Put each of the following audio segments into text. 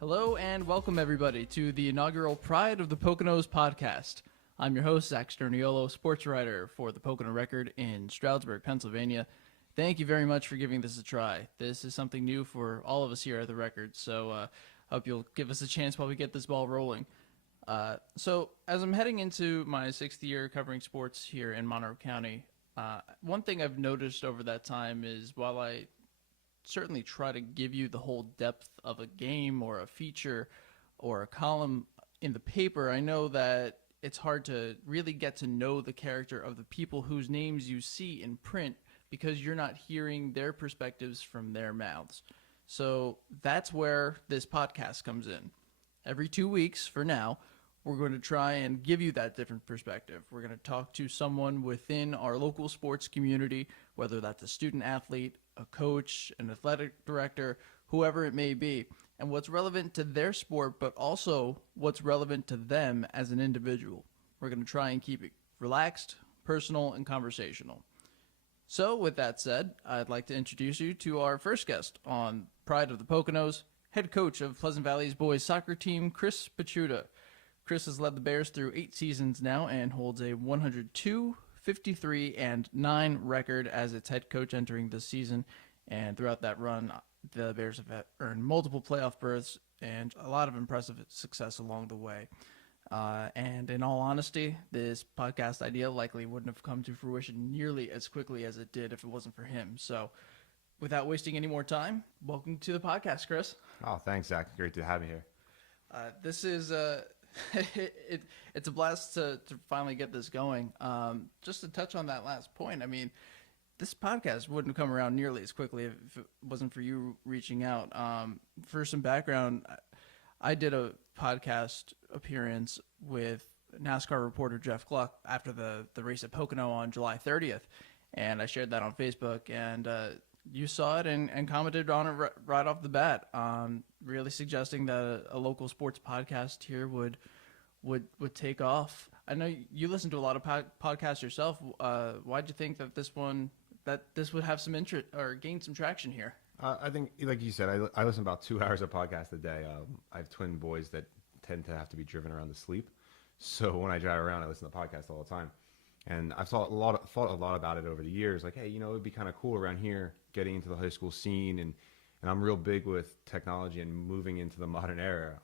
Hello and welcome everybody to the inaugural Pride of the Poconos podcast. I'm your host, Zach Sturniolo, sports writer for the Pocono Record in Stroudsburg, Pennsylvania. Thank you very much for giving this a try. This is something new for all of us here at the Record, so hope you'll give us a chance while we get this ball rolling. So as I'm heading into my sixth year covering sports here in Monroe County, one thing I've noticed over that time is while I certainly try to give you the whole depth of a game or a feature or a column in the paper, I know that it's hard to really get to know the character of the people whose names you see in print because you're not hearing their perspectives from their mouths. So that's where this podcast comes in. Every 2 weeks for now, we're going to try and give you that different perspective. We're going to talk to someone within our local sports community, whether that's a student athlete, a coach, an athletic director, whoever it may be, and what's relevant to their sport, but also what's relevant to them as an individual. We're going to try and keep it relaxed, personal, and conversational. So with that said, I'd like to introduce you to our first guest on Pride of the Poconos, head coach of Pleasant Valley's boys soccer team, Chris Pachuta. Chris has led the Bears through 8 seasons now and holds a 102, 53, and 9 record as its head coach entering this season. And throughout that run, the Bears have earned multiple playoff berths and a lot of impressive success along the way. And in all honesty, this podcast idea likely wouldn't have come to fruition nearly as quickly as it did if it wasn't for him. So without wasting any more time, welcome to the podcast, Chris. Oh, thanks, Zach. Great to have you here. This is it's a blast to finally get this going. Just to touch on that last point, I mean, this podcast wouldn't have come around nearly as quickly if it wasn't for you reaching out. For some background, I did a podcast appearance with NASCAR reporter Jeff Gluck after the race at Pocono on July 30th, and I shared that on Facebook, and you saw it and commented on it right off the bat, really suggesting that a local sports podcast here would take off. I know you listen to a lot of podcasts yourself. Why'd you think that this would have some interest or gain some traction here? I think, like you said, I listen about 2 hours of podcast a day. I have twin boys that tend to have to be driven around to sleep. So when I drive around, I listen to podcasts all the time. And I've thought a lot about it over the years. Like, hey, it would be kind of cool around here getting into the high school scene. And I'm real big with technology and moving into the modern era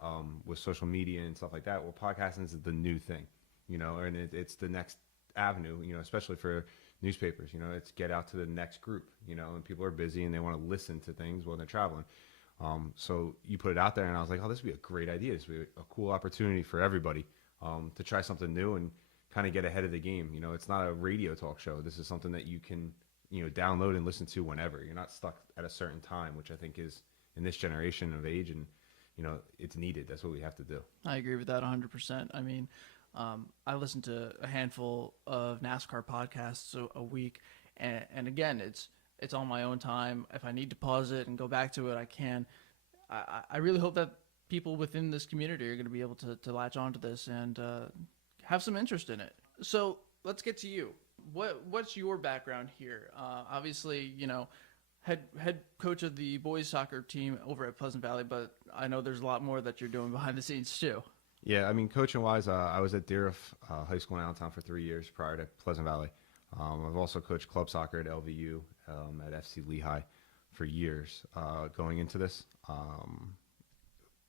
with social media and stuff like that. Well, podcasting is the new thing, and it's the next avenue, especially for newspapers. It's get out to the next group, and people are busy and they want to listen to things while they're traveling. So you put it out there, and I was like, oh, this would be a great idea. This would be a cool opportunity for everybody to try something new and kind of get ahead of the game. It's not a radio talk show. This is something that you can, download and listen to whenever. You're not stuck at a certain time, which I think is in this generation of age, and it's needed. That's what we have to do. I agree with that 100%. I mean, I listen to a handful of NASCAR podcasts a week, and again, it's on my own time. If I need to pause it and go back to it, I can. I really hope that people within this community are going to be able to latch onto this and have some interest in it. So let's get to you. What's your background here? Obviously, head coach of the boys soccer team over at Pleasant Valley, but I know there's a lot more that you're doing behind the scenes too. Yeah, I mean, coaching wise, I was at Deerfield High School in Allentown for 3 years prior to Pleasant Valley. I've also coached club soccer at LVU at FC Lehigh for years. Going into this,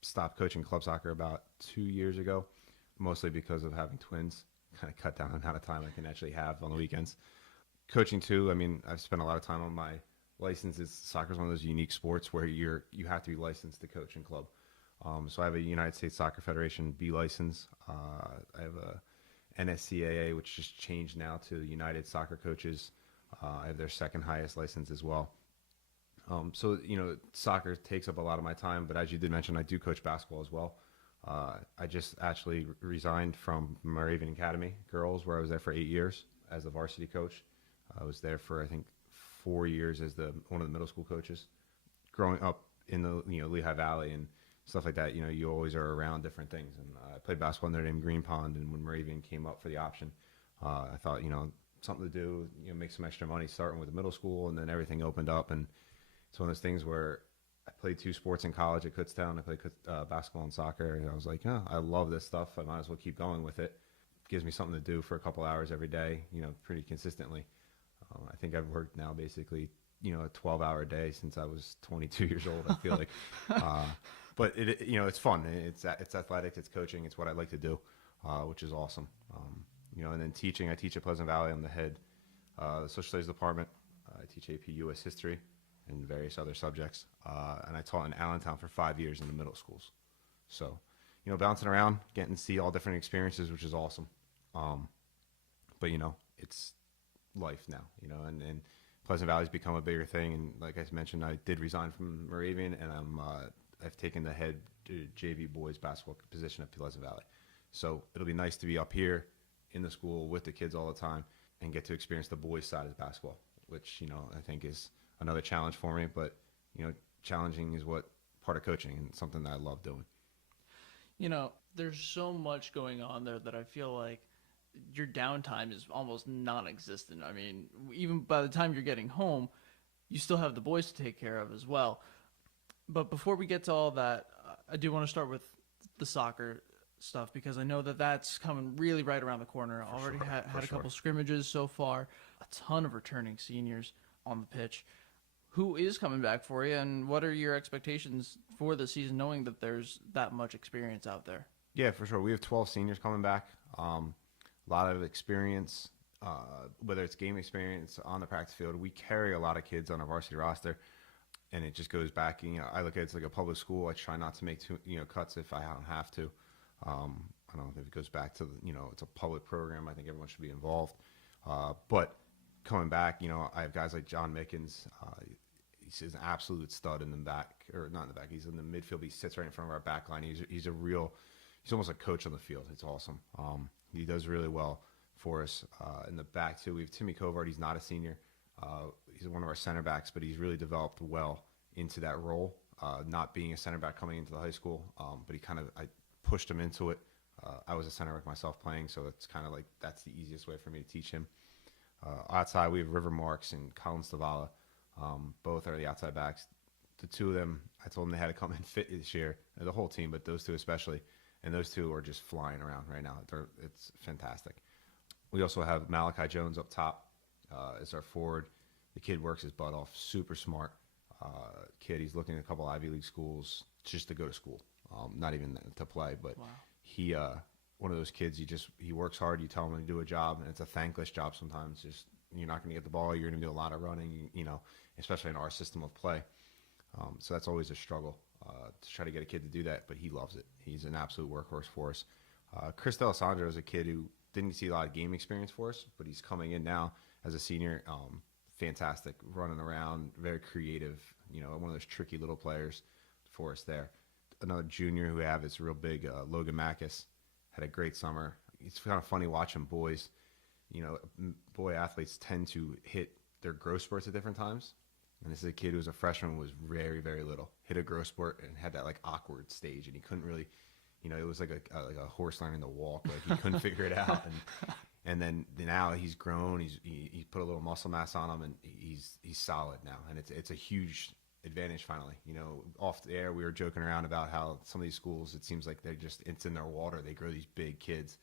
stopped coaching club soccer about 2 years ago, mostly because of having twins. Kind of cut down on the amount of time I can actually have on the weekends. Coaching too, I mean, I've spent a lot of time on my licenses. Soccer is one of those unique sports where you have to be licensed to coach in club. So I have a United States Soccer Federation B license. I have a NSCAA, which just changed now to United Soccer Coaches. I have their second highest license as well. So, soccer takes up a lot of my time, but as you did mention, I do coach basketball as well. I just actually resigned from Moravian Academy girls, where I was there for 8 years as a varsity coach. I was there for, I think, 4 years as one of the middle school coaches. Growing up in the Lehigh Valley and stuff like that, you always are around different things. And I played basketball in Notre Dame Green Pond, and when Moravian came up for the option, I thought, something to do, make some extra money starting with the middle school, and then everything opened up. And it's one of those things where I played 2 sports in college at Kutztown. I played basketball and soccer, and I was like, oh, I love this stuff. I might as well keep going with it. Gives me something to do for a couple hours every day, pretty consistently. I think I've worked now basically, a 12-hour day since I was 22 years old, I feel like. But it's fun. It's athletics, it's coaching, it's what I like to do, which is awesome. And then teaching. I teach at Pleasant Valley. I'm the head the social studies department. I teach AP US history and various other subjects. And I taught in Allentown for 5 years in the middle schools. So, bouncing around, getting to see all different experiences, which is awesome. But, it's life now, and Pleasant Valley's become a bigger thing. And like I mentioned, I did resign from Moravian, and I've taken the head JV boys basketball position at Pleasant Valley. So it'll be nice to be up here in the school with the kids all the time and get to experience the boys side of basketball, which, I think is another challenge for me. But, challenging is what part of coaching and something that I love doing. There's so much going on there that I feel like your downtime is almost non-existent. I mean, even by the time you're getting home, you still have the boys to take care of as well. But before we get to all that, I do want to start with the soccer stuff, because I know that that's coming really right around the corner. Already had a couple scrimmages so far, a ton of returning seniors on the pitch. Who is coming back for you, and what are your expectations for the season, knowing that there's that much experience out there? Yeah, for sure. We have 12 seniors coming back. A lot of experience, whether it's game experience on the practice field. We carry a lot of kids on our varsity roster, and it just goes back. I look at it's like a public school. I try not to make cuts if I don't have to. I don't know if it goes back to it's a public program. I think everyone should be involved. But coming back, I have guys like John Mickens. He's an absolute stud in the back, or not in the back. He's in the midfield. He sits right in front of our back line. He's almost a coach on the field. It's awesome. He does really well for us. In the back, too, we have Timmy Covart. He's not a senior. He's one of our center backs, but he's really developed well into that role, not being a center back coming into the high school. But I pushed him into it. I was a center back myself playing, so it's kind of like that's the easiest way for me to teach him. Outside, we have River Marks and Colin Stavala. Both are the outside backs. The two of them, I told them they had to come in fit this year, the whole team, but those two especially. And those two are just flying around right now. It's fantastic. We also have Malachi Jones up top as our forward. The kid works his butt off. Super smart kid. He's looking at a couple Ivy League schools just to go to school, not even to play. But wow. He one of those kids. He works hard. You tell him to do a job, and it's a thankless job sometimes. Just you're not going to get the ball. You're going to do a lot of running. Especially in our system of play. So that's always a struggle. To try to get a kid to do that, but he loves it. He's an absolute workhorse for us. Chris D'Alessandro is a kid who didn't see a lot of game experience for us, but he's coming in now as a senior. Fantastic, running around, very creative. One of those tricky little players for us there. Another junior who we have is real big, Logan Mackis. Had a great summer. It's kind of funny watching boys. Boy athletes tend to hit their growth spurts at different times. And this is a kid who was a freshman, was very, very little. Hit a growth spurt and had that awkward stage, and he couldn't really, it was like a horse learning to walk. He couldn't figure it out. And then now he's grown. He put a little muscle mass on him, and he's solid now. And it's a huge advantage finally. Off the air we were joking around about how some of these schools, it seems like it's in their water. They grow these big kids.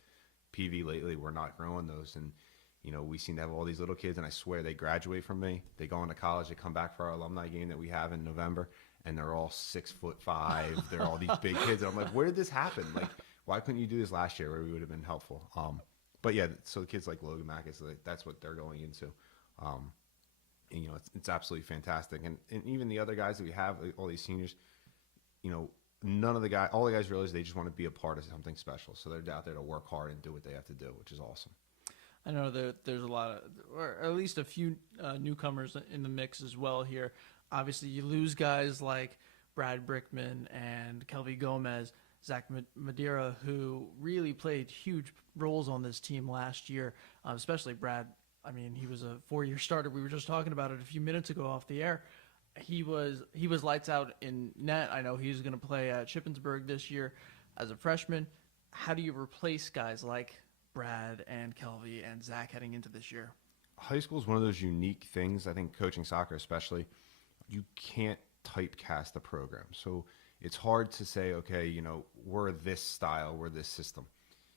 PV lately we're not growing those, and we seem to have all these little kids, and I swear they graduate from me. They go into college. They come back for our alumni game that we have in November, and they're all 6'5". They're all these big kids. And I'm like, where did this happen? Why couldn't you do this last year where we would have been helpful? But yeah, so the kids like Logan Mackis, that's what they're going into. And, it's absolutely fantastic. And even the other guys that we have, all these seniors, all the guys realize they just want to be a part of something special. So they're out there to work hard and do what they have to do, which is awesome. I know that there's a lot of, or at least a few newcomers in the mix as well here. Obviously, you lose guys like Brad Brickman and Kelvy Gomez, Zach Madeira, who really played huge roles on this team last year, especially Brad. I mean, he was a 4-year starter. We were just talking about it a few minutes ago off the air. He was lights out in net. I know he's going to play at Shippensburg this year as a freshman. How do you replace guys like Brad and Kelvy and Zach heading into this year? High school is one of those unique things. I think coaching soccer especially, you can't typecast a program. So it's hard to say, okay, we're this style, we're this system.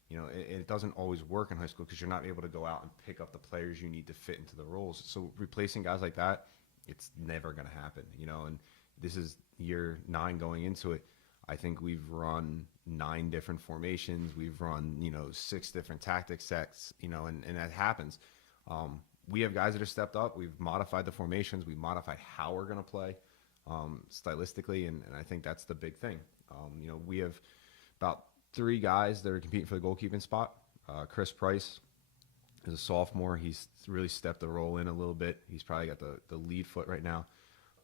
It doesn't always work in high school because you're not able to go out and pick up the players you need to fit into the roles. So replacing guys like that, it's never going to happen, and this is year 9 going into it. I think we've run 9 different formations. We've run, 6 different tactic sets, and that happens. We have guys that have stepped up. We've modified the formations. We've modified how we're going to play stylistically, and I think that's the big thing. We have about 3 guys that are competing for the goalkeeping spot. Chris Price is a sophomore. He's really stepped the role in a little bit. He's probably got the lead foot right now.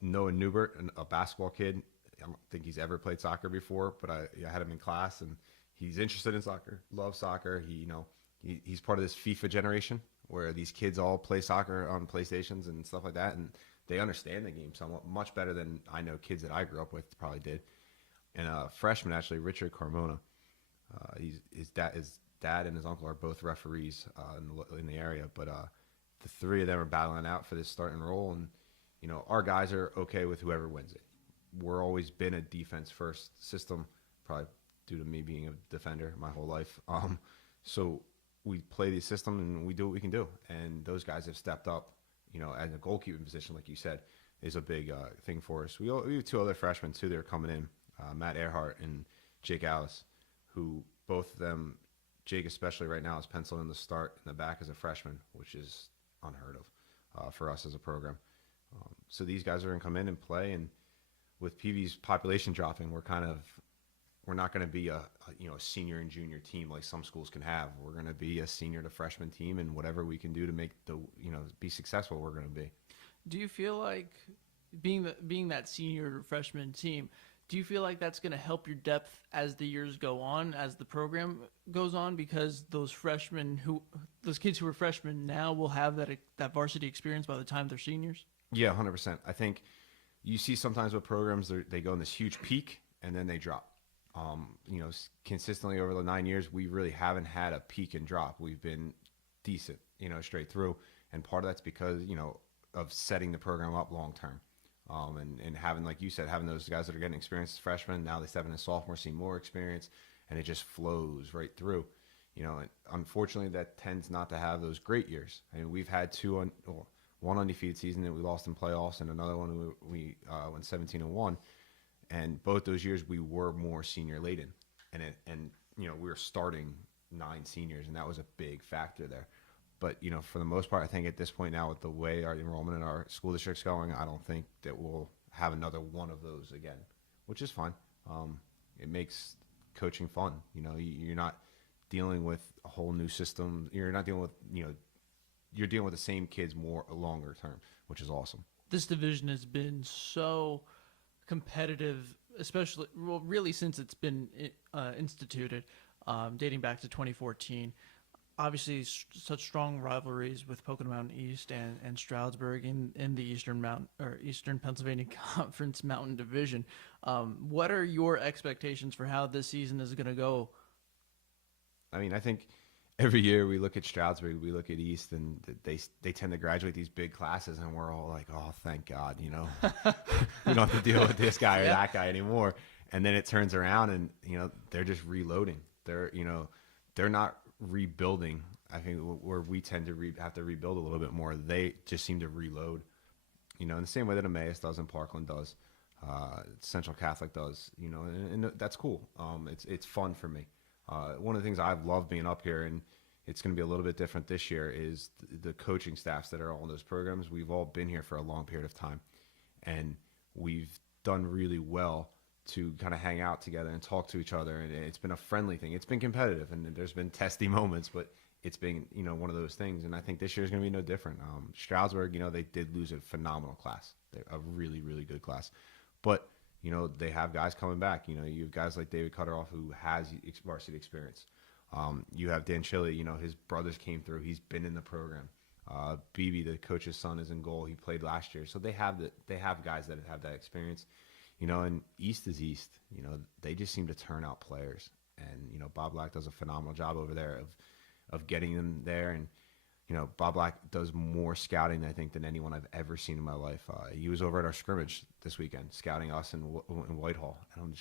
Noah Newbert, a basketball kid. I don't think he's ever played soccer before, but I had him in class, and he's interested in soccer, loves soccer. He's part of this FIFA generation where these kids all play soccer on PlayStations and stuff like that, and they understand the game somewhat much better than I know kids that I grew up with probably did. And a freshman, actually, Richard Carmona, his dad and his uncle are both referees in the area, but the 3 of them are battling out for this starting role, and our guys are okay with whoever wins it. We're always been a defense first system, probably due to me being a defender my whole life. So we play the system and we do what we can do. And those guys have stepped up, as a goalkeeping position, like you said, is a big thing for us. We have 2 other freshmen too that are coming in, Matt Earhart and Jake Alice, who both of them, Jake especially right now, is penciled in the start in the back as a freshman, which is unheard of for us as a program. So these guys are going to come in and play, and with PV's population dropping, we're not going to be a senior and junior team like some schools can have. We're going to be a senior to freshman team, and whatever we can do to make be successful, we're going to be. Do you feel like being that senior to freshman team, do you feel like that's going to help your depth as the years go on, as the program goes on, because those kids who are freshmen now will have that varsity experience by the time they're seniors? Yeah, 100%. I think you see sometimes with programs, they go in this huge peak and then they drop. Consistently over the 9 years, we really haven't had a peak and drop. We've been decent, straight through. And part of that's because, of setting the program up long term. And having, like you said, having those guys that are getting experience as freshmen, now they step in as sophomore, see more experience, and it just flows right through. And unfortunately, that tends not to have those great years. I mean, we've had one undefeated season that we lost in playoffs, and another one we went 17-1. And both those years we were more senior laden, and we were starting 9 seniors, and that was a big factor there. But for the most part, I think at this point now, with the way our enrollment in our school district's going, I don't think that we'll have another one of those again, which is fine. It makes coaching fun. You're not dealing with a whole new system. You're not dealing with you're dealing with the same kids more longer term, which is awesome. This division has been so competitive, especially, really since it's been instituted, dating back to 2014. Obviously, such strong rivalries with Pocono Mountain East and Stroudsburg in the Eastern Pennsylvania Conference Mountain Division. What are your expectations for how this season is going to go? I mean, I think every year we look at Stroudsburg, we look at East, and they tend to graduate these big classes, and we're all like, oh, thank God, we don't have to deal with this guy or that guy anymore. And then it turns around, and they're just reloading. They're not rebuilding. I think where we tend to have to rebuild a little bit more, they just seem to reload. In the same way that Emmaus does and Parkland does, Central Catholic does. And that's cool. It's fun for me. One of the things I've loved being up here, and it's going to be a little bit different this year, is the coaching staffs that are all in those programs. We've all been here for a long period of time, and we've done really well to kind of hang out together and talk to each other. And it's been a friendly thing. It's been competitive, and there's been testy moments, but it's been, one of those things. And I think this year is going to be no different. Stroudsburg, they did lose a phenomenal class. They're a really, really good class. But they have guys coming back. You have guys like David Cutteroff, who has varsity experience. You have Dan Chili, his brothers came through. He's been in the program. BB, the coach's son, is in goal. He played last year. So they have guys that have that experience. And East is East. They just seem to turn out players. And, Bob Black does a phenomenal job over there of getting them there. And, Bob Black does more scouting, I think, than anyone I've ever seen in my life. He was over at our scrimmage this weekend, scouting us in Whitehall, and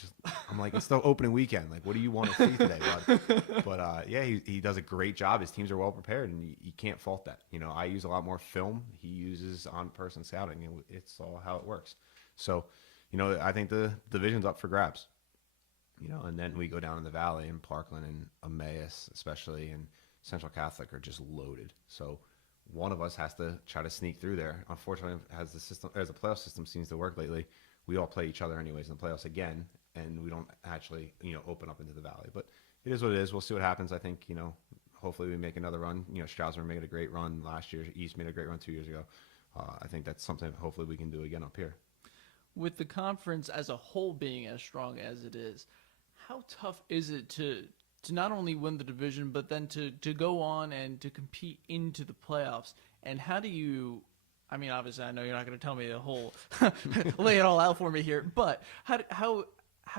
I'm like, it's the opening weekend. Like, what do you want to see today, bud? But yeah, he does a great job. His teams are well prepared, and you can't fault that. I use a lot more film. He uses on-person scouting, and it's all how it works. So, I think the division's up for grabs. And then we go down in the valley, and Parkland and Emmaus, especially, and Central Catholic are just loaded. So one of us has to try to sneak through there. Unfortunately, as the playoff system seems to work lately, we all play each other anyways in the playoffs again, and we don't actually open up into the valley. But it is what it is. We'll see what happens. I think hopefully we make another run. Stroudsburg made a great run last year. East made a great run 2 years ago. I think that's something hopefully we can do again up here. With the conference as a whole being as strong as it is, how tough is it to not only win the division, but then to go on and to compete into the playoffs? And how do you, I mean, obviously I know you're not going to tell me the whole, lay it all out for me here, but how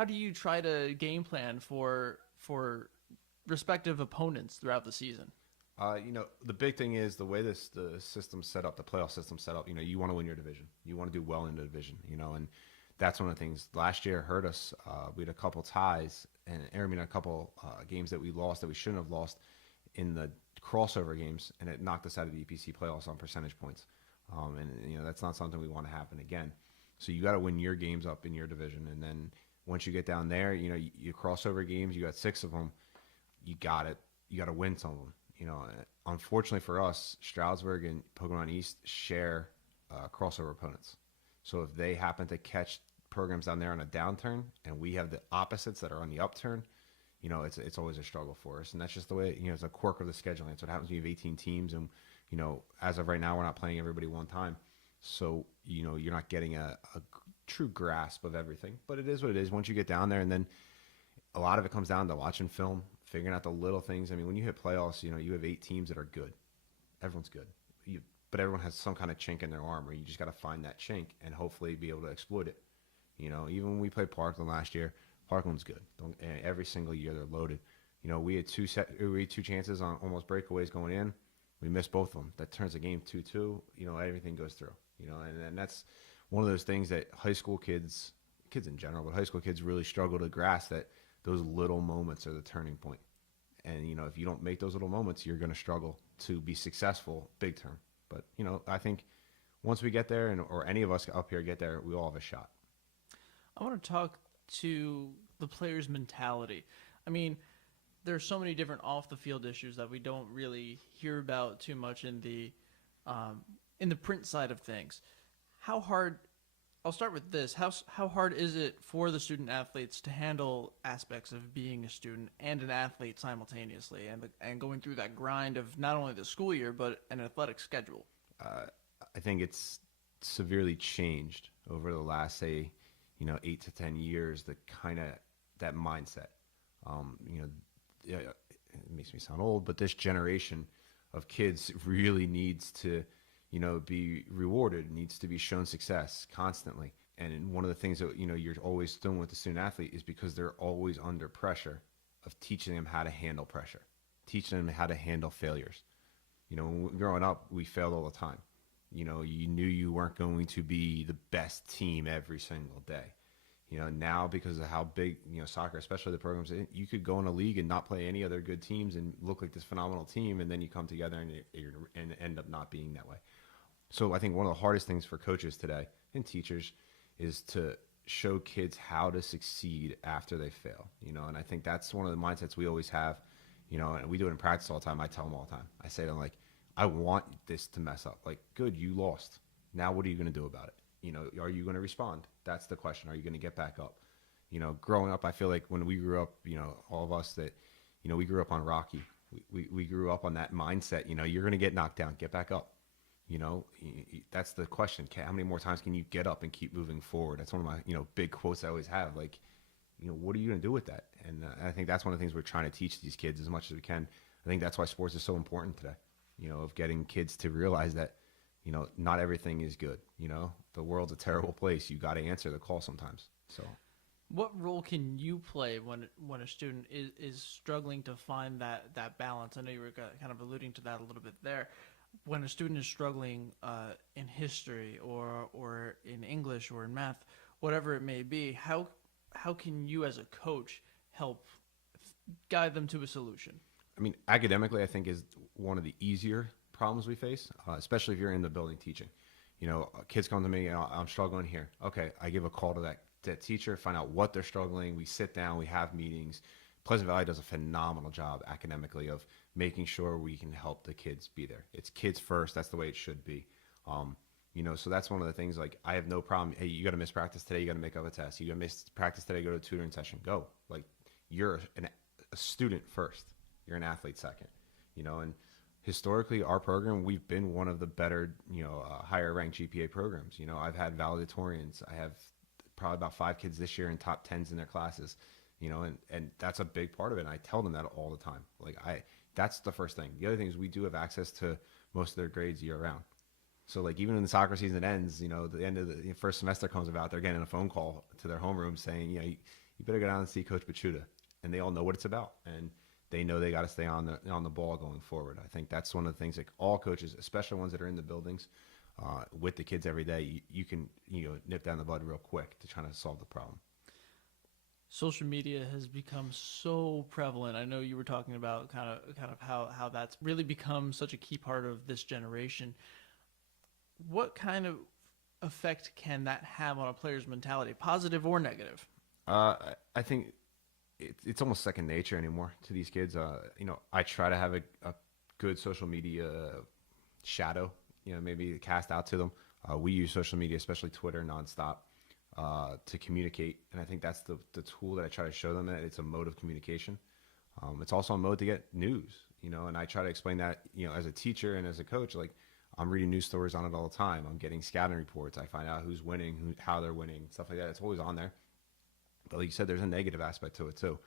do you try to game plan for respective opponents throughout the season? The big thing is the way the system's set up, the playoff system's set up, you want to win your division. You want to do well in the division, and that's one of the things last year hurt us. We had a couple ties, and a couple games that we lost that we shouldn't have lost in the crossover games, and it knocked us out of the EPC playoffs on percentage points. And that's not something we want to happen again. So you got to win your games up in your division, and then once you get down there, you crossover games, you got 6 of them. You got to win some of them. Unfortunately for us, Stroudsburg and Pocono East share crossover opponents. So if they happen to catch programs down there on a downturn, and we have the opposites that are on the upturn, it's always a struggle for us. And that's just the way, it's a quirk of the scheduling. It's what happens when you have 18 teams, and as of right now, we're not playing everybody one time. So you're not getting a true grasp of everything. But it is what it is. Once you get down there, and then a lot of it comes down to watching film, figuring out the little things. I mean, when you hit playoffs, you have 8 teams that are good. Everyone's good. But everyone has some kind of chink in their armor. You just got to find that chink and hopefully be able to exploit it. Even when we played Parkland last year, Parkland's good. Every single year they're loaded. We had two chances on almost breakaways going in. We missed both of them. That turns the game 2-2. Everything goes through. And that's one of those things that high school kids in general, but high school kids really struggle to grasp, that those little moments are the turning point. And if you don't make those little moments, you're going to struggle to be successful big term. But I think once we get there, or any of us up here get there, we all have a shot. I want to talk to the players' mentality. I mean, there's so many different off the field issues that we don't really hear about too much in the print side of things. How hard? I'll start with this. How hard is it for the student athletes to handle aspects of being a student and an athlete simultaneously, and going through that grind of not only the school year but an athletic schedule? I think it's severely changed over the last, say, 8 to 10 years. That mindset. It makes me sound old, but this generation of kids really needs to be rewarded, needs to be shown success constantly. And one of the things that, you're always doing with the student athlete is because they're always under pressure of teaching them how to handle pressure, teaching them how to handle failures. Growing up, we failed all the time. You knew you weren't going to be the best team every single day. Now because of how big, soccer, especially the programs, you could go in a league and not play any other good teams and look like this phenomenal team, and then you come together and end up not being that way. So I think one of the hardest things for coaches today and teachers is to show kids how to succeed after they fail. And I think that's one of the mindsets we always have, and we do it in practice all the time. I tell them all the time. I say to them, like, I want this to mess up. Like, good, you lost. Now what are you going to do about it? Are you going to respond? That's the question. Are you going to get back up? Growing up, I feel like when we grew up, all of us that, we grew up on Rocky. We grew up on that mindset. You're going to get knocked down. Get back up. That's the question. How many more times can you get up and keep moving forward? That's one of my, big quotes I always have. Like, what are you going to do with that? And I think that's one of the things we're trying to teach these kids as much as we can. I think that's why sports is so important today, of getting kids to realize that, not everything is good. The world's a terrible place. You got to answer the call sometimes. So what role can you play when a student is struggling to find that balance? I know you were kind of alluding to that a little bit there. when a student is struggling in history or in English or in math, whatever it may be, how can you as a coach help guide them to a solution? I mean, academically, I think is one of the easier problems we face, especially if you're in the building teaching. Kids come to me, I'm struggling here. Okay, I give a call to that teacher, find out what they're struggling. We sit down, we have meetings. Pleasant Valley does a phenomenal job academically of making sure we can help the kids be there. It's kids first. That's the way it should be. So that's one of the things. Like, I have no problem. Hey, you got to miss practice today. You got to make up a test. You got to miss practice today. Go to a tutoring session. Go. Like, you're a student first. You're an athlete second. And historically, our program, we've been one of the better, higher ranked GPA programs. I've had valedictorians. I have probably about 5 kids this year in top 10s in their classes. And that's a big part of it. And I tell them that all the time. That's the first thing. The other thing is we do have access to most of their grades year round. So even when the soccer season ends, the end of the first semester comes about, they're getting a phone call to their homeroom saying, you better go down and see Coach Pachuta. And they all know what it's about. And they know they got to stay on the ball going forward. I think that's one of the things that all coaches, especially ones that are in the buildings with the kids every day, you can nip down the bud real quick to try to solve the problem. Social media has become so prevalent. I know you were talking about kind of how that's really become such a key part of this generation. What kind of effect can that have on a player's mentality, positive or negative? I think it's almost second nature anymore to these kids. I try to have a good social media shadow, maybe cast out to them. We use social media, especially Twitter, nonstop. To communicate, and I think that's the tool that I try to show them, that it's a mode of communication. It's also a mode to get news, and I try to explain that, as a teacher and as a coach, I'm reading news stories on it all the time. I'm getting scouting reports. I find out who's winning, how they're winning, stuff like that. It's always on there. But like you said, there's a negative aspect to it too.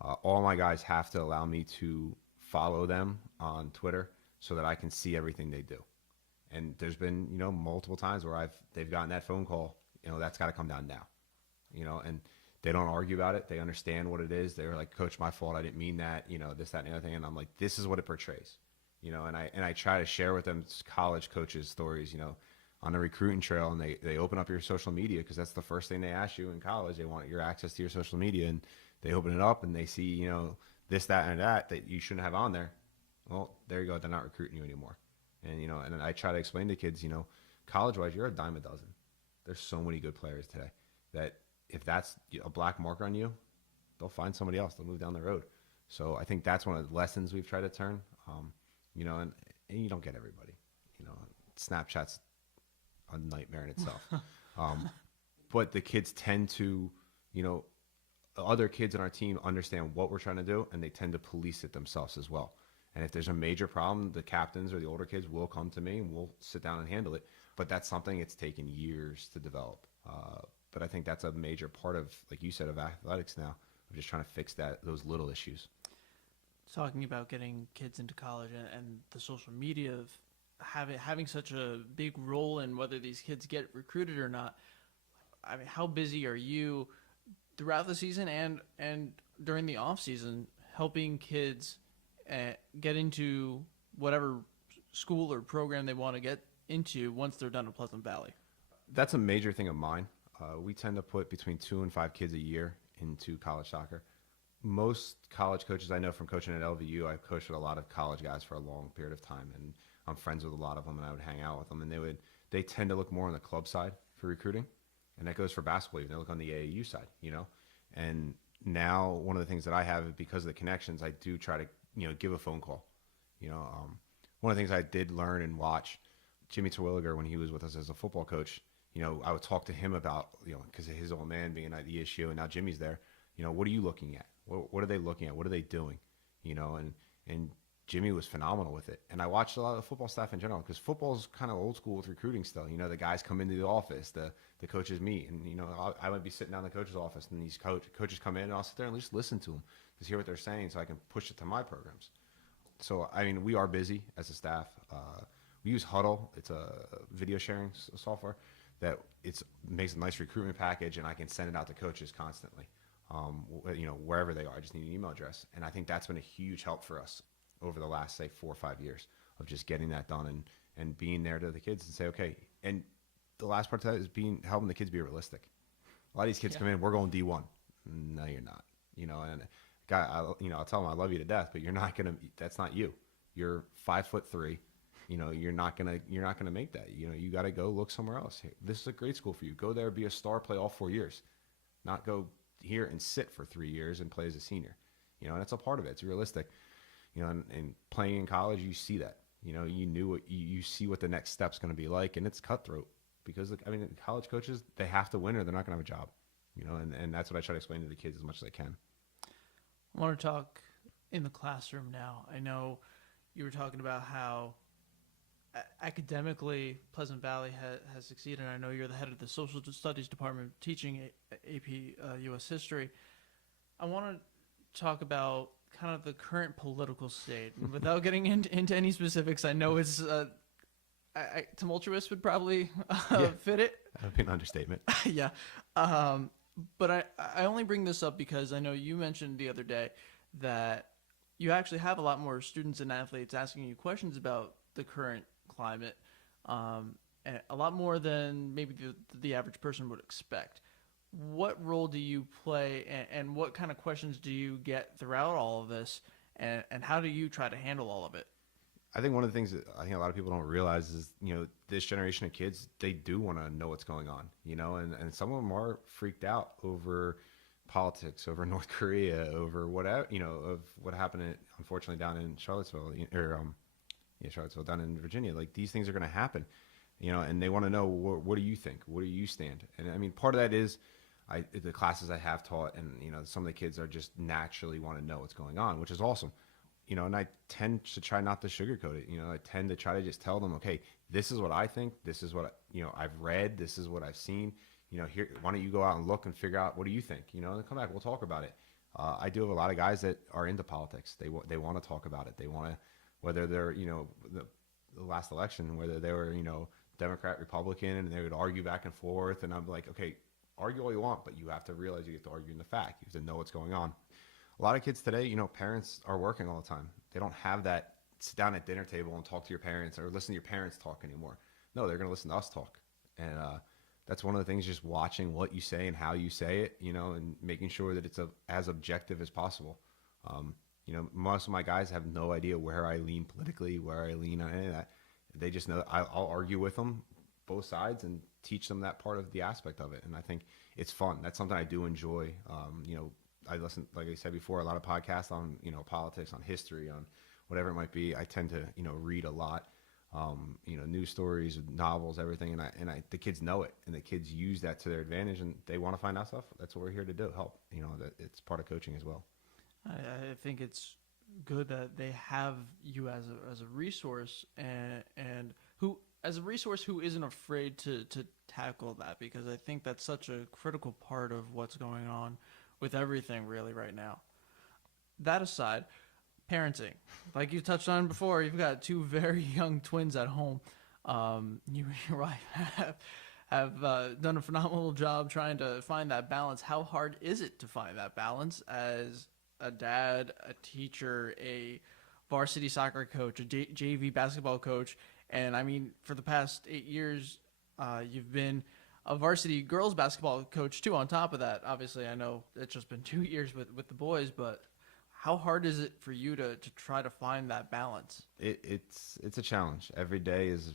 All my guys have to allow me to follow them on Twitter so that I can see everything they do. And there's been, multiple times where they've gotten that phone call. That's got to come down now, and they don't argue about it. They understand what it is. They're like, Coach, my fault. I didn't mean that, this, that, and the other thing. And I'm like, this is what it portrays, and I try to share with them college coaches' stories, on the recruiting trail. And they open up your social media because that's the first thing they ask you in college. They want your access to your social media, and they open it up and they see, this, that, and that you shouldn't have on there. Well, there you go. They're not recruiting you anymore. And, and I try to explain to kids, college-wise, you're a dime a dozen. There's so many good players today that if that's a black marker on you, they'll find somebody else. They'll move down the road. So I think that's one of the lessons we've tried to turn. And you don't get everybody. Snapchat's a nightmare in itself. But the kids tend to, other kids on our team understand what we're trying to do, and they tend to police it themselves as well. And if there's a major problem, the captains or the older kids will come to me and we'll sit down and handle it. But that's something it's taken years to develop. But I think that's a major part of, like you said, of athletics now, of just trying to fix those little issues. Talking about getting kids into college and the social media of having such a big role in whether these kids get recruited or not. I mean, how busy are you throughout the season and during the off season helping kids get into whatever school or program they want to get into once they're done in Pleasant Valley? That's a major thing of mine. We tend to put between 2 and 5 kids a year into college soccer. Most college coaches I know from coaching at LVU, I've coached with a lot of college guys for a long period of time, and I'm friends with a lot of them, and I would hang out with them, and they tend to look more on the club side for recruiting, and that goes for basketball even. They look on the AAU side, And now one of the things that I have, because of the connections, I do try to give a phone call. One of the things I did learn and watch, Jimmy Terwilliger, when he was with us as a football coach, I would talk to him about, because of his old man being at the issue, and now Jimmy's there, what are you looking at? What are they looking at? What are they doing? And Jimmy was phenomenal with it. And I watched a lot of the football staff in general, because football's kind of old school with recruiting still. The guys come into the office, the coaches meet, and, I would be sitting down in the coach's office, and these coaches come in, and I'll sit there and just listen to them, just hear what they're saying so I can push it to my programs. So, I mean, we are busy as a staff. We use Huddle. It's a video sharing software that makes a nice recruitment package, and I can send it out to coaches constantly, wherever they are. I just need an email address. And I think that's been a huge help for us over the last, say, 4 or 5 years of just getting that done and being there to the kids and say, okay. And the last part of that is helping the kids be realistic. A lot of these kids come in, we're going D1. No, you're not. And I'll tell them I love you to death, but you're not gonna. That's not you. You're 5'3". You're not gonna make that. You got to go look somewhere else. Hey, this is a great school for you. Go there, be a star, play all 4 years, not go here and sit for 3 years and play as a senior. And that's a part of it. It's realistic. And playing in college, you see that. You see what the next step's going to be like, and it's cutthroat because college coaches, they have to win or they're not going to have a job. And that's what I try to explain to the kids as much as I can. I want to talk in the classroom now. I know you were talking about how academically Pleasant Valley has succeeded. I know you're the head of the social studies department teaching AP U.S. history. I want to talk about kind of the current political state without getting into any specifics. I know it's tumultuous would probably fit it. That would be an understatement. Yeah. But I only bring this up because I know you mentioned the other day that you actually have a lot more students and athletes asking you questions about the current climate, and a lot more than maybe the average person would expect. What role do you play, and what kind of questions do you get throughout all of this, and how do you try to handle all of it? I think one of the things that I think a lot of people don't realize is, this generation of kids, they do want to know what's going on, and some of them are freaked out over politics, over North Korea, over whatever, of what happened, unfortunately, down in Charlottesville, Charlottesville, down in Virginia. Like, these things are going to happen, and they want to know, what do you think? Where do you stand? And part of that is the classes I have taught, and, some of the kids are just naturally want to know what's going on, which is awesome. And I tend to try not to sugarcoat it. I tend to try to just tell them, okay, this is what I think. This is what, I've read. This is what I've seen. Here, why don't you go out and look and figure out, what do you think? And come back, we'll talk about it. I do have a lot of guys that are into politics. They want to talk about it. They want to, whether they're, the last election, whether they were, Democrat, Republican, and they would argue back and forth. And I'm like, okay, argue all you want, but you have to realize you have to argue in the fact. You have to know what's going on. A lot of kids today, parents are working all the time. They don't have that sit down at dinner table and talk to your parents or listen to your parents talk anymore. No, they're going to listen to us talk. And that's one of the things, just watching what you say and how you say it, and making sure that it's as objective as possible. Most of my guys have no idea where I lean politically, where I lean on any of that. They just know I'll argue with them, both sides, and teach them that part of the aspect of it. And I think it's fun. That's something I do enjoy. I listen, like I said before, a lot of podcasts on, politics, on history, on whatever it might be. I tend to, read a lot, news stories, novels, everything. And the kids know it, and the kids use that to their advantage, and they want to find out stuff. That's what we're here to do, help. That it's part of coaching as well. I think it's good that they have you as a resource, and who isn't afraid to tackle that, because I think that's such a critical part of what's going on with everything really right now. That aside, parenting, like you touched on before, you've got two very young twins at home. You and your wife have done a phenomenal job trying to find that balance. How hard is it to find that balance as a dad, a teacher, a varsity soccer coach, a JV basketball coach? And I mean, for the past 8 years, you've been a varsity girls basketball coach too. On top of that, obviously, I know it's just been 2 years with the boys, but how hard is it for you to try to find that balance? It's a challenge. Every day is,